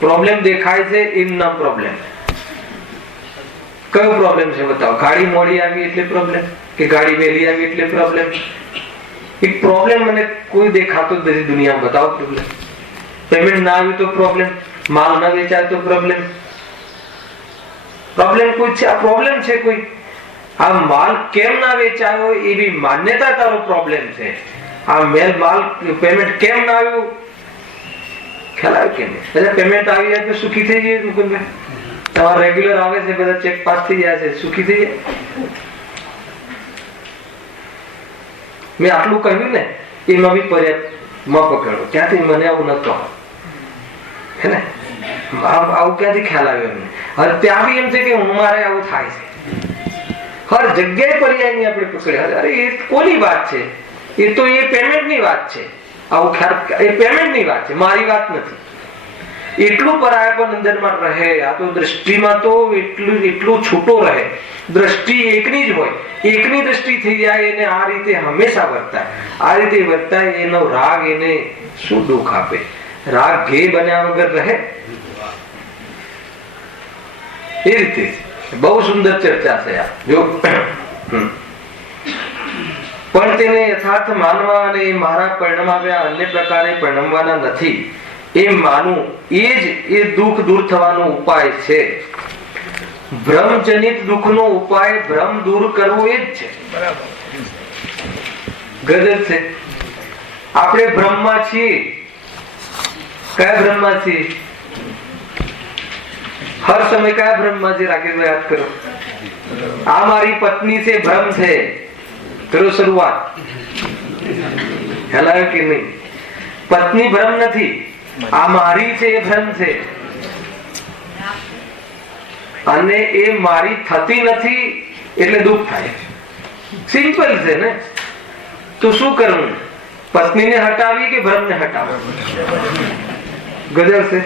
પ્રોબ્લેમ દેખાય છે એમ નામ પ્રોબ્લેમ. કયો પ્રોબ્લેમ છે બતાવો? ગાડી મોડી આવી એટલે પ્રોબ્લેમ, કે ગાડી વહેલી આવી એટલે પ્રોબ્લેમ? એક પ્રોબ્લેમ મને કોઈ દેખાતો જ નથી દુનિયામાં. બતાવો પ્રોબ્લેમ. પેમેન્ટ ના આવ્યું તો પ્રોબ્લેમ, માલ ના વેચાય તો પ્રોબ્લેમ. પ્રોબ્લેમ કોઈ છે? આ પ્રોબ્લેમ છે કોઈ? આ માલ કેમ ના વેચાયો એવી માન્યતા તારો પ્રોબ્લેમ છે. આ માલ પેમેન્ટ કેમ ના આવ્યું ખ્યાલ આવ્યો કે નહીં? એટલે પેમેન્ટ આવી જાય તો સુખી થઈ જઈએ મુકુંદભાઈ? તમારે રેગ્યુલર આવે છે, બધા ચેક પાસ થઈ જાય છે, સુખી થઈ જાય? મેં આટલું કહ્યું ને એમાં બી પર્યાપ્ત ન પકડો. ક્યાંથી મને આવું ન કહો, હે ને? આવું ક્યાંથી ખ્યાલ આવ્યો એમને? હવે ત્યાં બી એમ છે કે મારે આવું થાય છે. હર જગ્યાએ પર્યાયની આપણે પકડે. અરે એ કોની વાત છે? એ તો એ પેમેન્ટની વાત છે. આવું ખ્યાલ, એ પેમેન્ટની વાત છે, મારી વાત નથી. એટલું પરાયપણ અંદરમાં રહે. આ તો દ્રષ્ટિમાં તો એટલું છૂટો રહે. દ્રષ્ટિ એકની જ હોય. એકની દ્રષ્ટિ થઈ જાય એને આ રીતે હંમેશા વર્તાય. આ રીતે વર્તાય એનો રાગ એને શું દુઃખ આપે? રાગ ઘે બન્યા વગર રહે? એ રીતે બહુ સુંદર ચર્ચા છે આ. જો પણ તેને યથાર્થ માનવા અને એ મારા પરિણમાવ્યા અન્ય પ્રકારે પરિણમવાના નથી એ માનવું, એ જ એ દુઃખ દૂર થવાનો ઉપાય છે. ભ્રમજનિત દુઃખનો ઉપાય ભ્રમ દૂર કરવો એ જ છે. ગજબ છે. આપણે ભ્રમમાં છીએ. કયા ભ્રમમાં છીએ? હર સમય કયા ભ્રમમાં છે? રાકેશભાઈ યાદ કરો. આ મારી પત્ની છે, ભ્રમ છે. કરો શરૂઆત. હેલાયો કે નહીં? પત્ની ભ્રમ નથી, આ મારી છે એ ભ્રમ છે. અને એ મારી થતી નથી એટલે દુઃખ થાય. સિમ્પલ છે ને? તો શું કરવું? પત્નીને હટાવી કે ભ્રમને હટાવવું? ગજબ છે.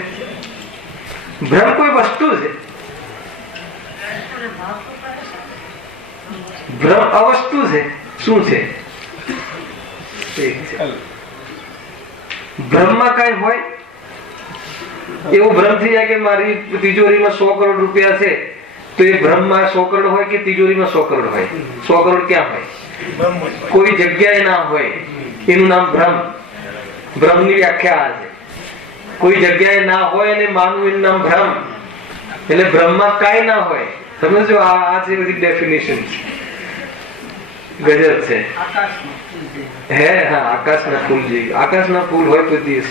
ભ્રમ કોઈ વસ્તુ છે? ભ્રમ અવસ્તુ છે. શું છે? ભ્રમમાં કઈ હોય એવું ભ્રમ થઈ જાય કે મારી તિજોરીમાં 100 કરોડ રૂપિયા છે, તો એ ભ્રમમાં 100 કરોડ હોય કે તિજોરીમાં 100 કરોડ હોય? 100 કરોડ ક્યાં હોય? કોઈ જગ્યાએ ના હોય. એનું નામ ભ્રમ. ભ્રમની વ્યાખ્યા છે. કોઈ જગ્યાએ ના હોય અને માનવું એનું નામ ભ્રમ. એટલે ભ્રમમાં કાંઈ ના હોય. સમજો? આ છે બધી ડેફિનેશન. ગજબ છે. હે હા, આકાશના ફૂલ જેવી. આકાશના ફૂલ હોય કોઈ દિવસ.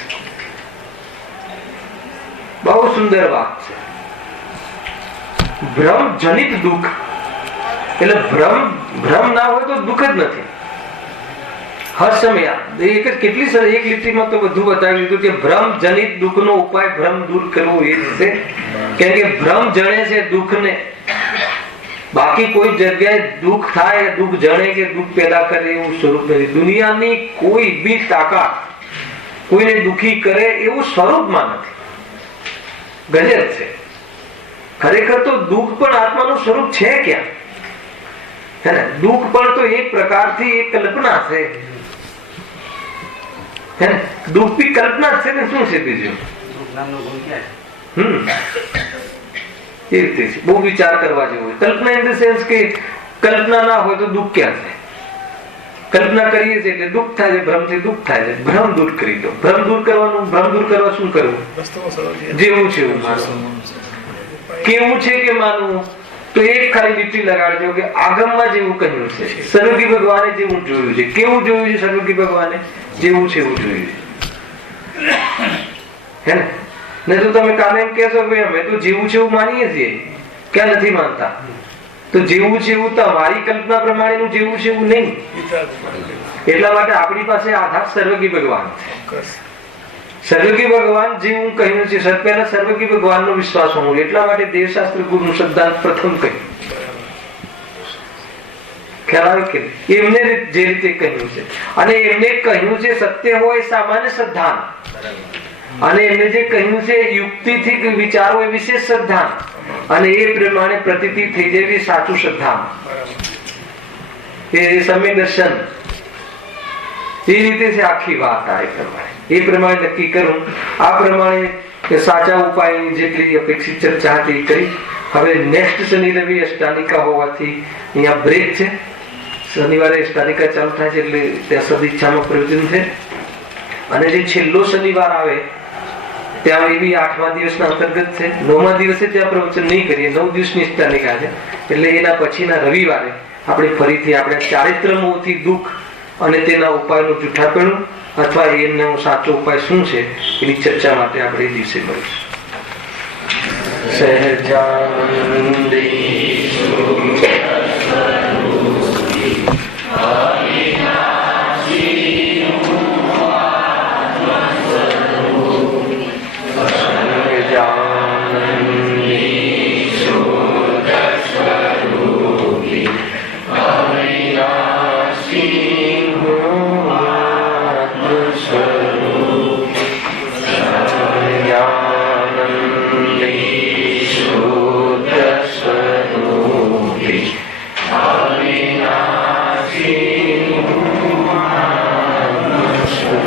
બહુ સુંદર વાત છે. ભ્રમ જનિત દુઃખ એટલે ભ્રમ ના હોય તો દુઃખ જ નથી. હર સમય એક કેટલી સરસ એક લીટીમાં તો બધું બતાવી દીધું કે ભ્રમ જનિત દુઃખનો ઉપાય ભ્રમ દૂર કરવો એ છે. કેમ કે ભ્રમ જણે છે દુઃખને. બાકી કોઈ જગ્યાએ દુઃખ થાય, દુઃખ જણે કે દુઃખ પેદા કરે એવું સ્વરૂપ નથી. દુનિયાની કોઈ બી તાકાત કોઈને દુઃખી કરે એવું સ્વરૂપમાં નથી. ગજબ છે. ખરેખર તો દુઃખ પણ આત્માનું સ્વરૂપ છે ક્યાં? હે ને? દુઃખ પણ તો એક પ્રકારથી એક કલ્પના છે. હે ને? દુઃખ બી કલ્પના છે ને? શું છે બીજું? એ રીતે છે. બહુ વિચાર કરવા જેવો. કલ્પના ઇન ધ સેન્સ કે કલ્પના ના હોય તો દુઃખ ક્યાં છે? કલ્પના કરીએ છીએ એટલે દુઃખ થાય છે. ભ્રમથી દુઃખ થાય છે. ભ્રમ દૂર કરી દો. ભ્રમ દૂર કરવાનું. ભ્રમ દૂર કરવા શું કરવું? જેવું છે એવું માનવું. કેવું છે કે માનવું? તો એક ખાલી લીટી લગાડજો કે આગમમાં જેવું કહ્યું છે. સર્વગી ભગવાને જેવું જોયું છે. કેવું જોયું છે સર્વગી ભગવાને? જેવું છે એવું જોયું છે. હે ને? નહીં તો તમે કાલે એમ કહેશો કે અમે તો જેવું છે એવું માનીએ છીએ. ક્યાં નથી માનતા? તો જેવું છે એવું તમારી કલ્પના પ્રમાણેનું જેવું છે એવું નહીં. એટલા માટે આપણી પાસે આધાર સર્વગી ભગવાન છે. સર્વગી ભગવાન જેવું કહ્યું છે. પહેલા સર્વગી ભગવાનનો વિશ્વાસ હોવો. એટલા માટે દેવશાસ્ત્ર ગુરુનું સિદ્ધાંત પ્રથમ કહ્યું. ખ્યાલ આવે કે એમને જે રીતે કહ્યું છે. અને એમને કહ્યું છે સત્ય હોય સામાન્ય શ્રદ્ધા, અને એમને જે કહ્યું છે યુક્તિથી વિચારો એ વિશેષ શ્રદ્ધા, અને એ પ્રમાણે પ્રતીતિ થઈ જેવી સાચું શ્રદ્ધા. એ સમય દર્શન એ રીતે છે આખી વાત. એ પ્રમાણે નક્કી કરું. આ પ્રમાણે સાચા ઉપાયની જેટલી અપેક્ષિત ચર્ચા હતી કરી. હવે નેક્સ્ટ શનિ રવિ અષ્ટાનિકા હોવાથી અહીંયા બ્રેક છે. શનિવારે અષ્ટાનિકા ચાલુ થાય છે એટલે ત્યાં સદઈચ્છામાં પ્રયોજન છે. અને જે છેલ્લો શનિવાર આવે ત્યાં એવી 8મા દિવસના અંતર્ગત છે. 9મા દિવસે ત્યાં પ્રવચન નહીં કરીએ, 9 દિવસની અષ્ટાનિકા છે. એટલે એના પછીના રવિવારે આપણે ફરીથી આપણે ચારિત્ર મોહથી દુઃખ અને તેના ઉપાયનું જૂઠાપણું અથવા એનો સાચો ઉપાય શું છે એની ચર્ચા માટે આપણે એ દિવસે મળીશું. સહેજાનંદ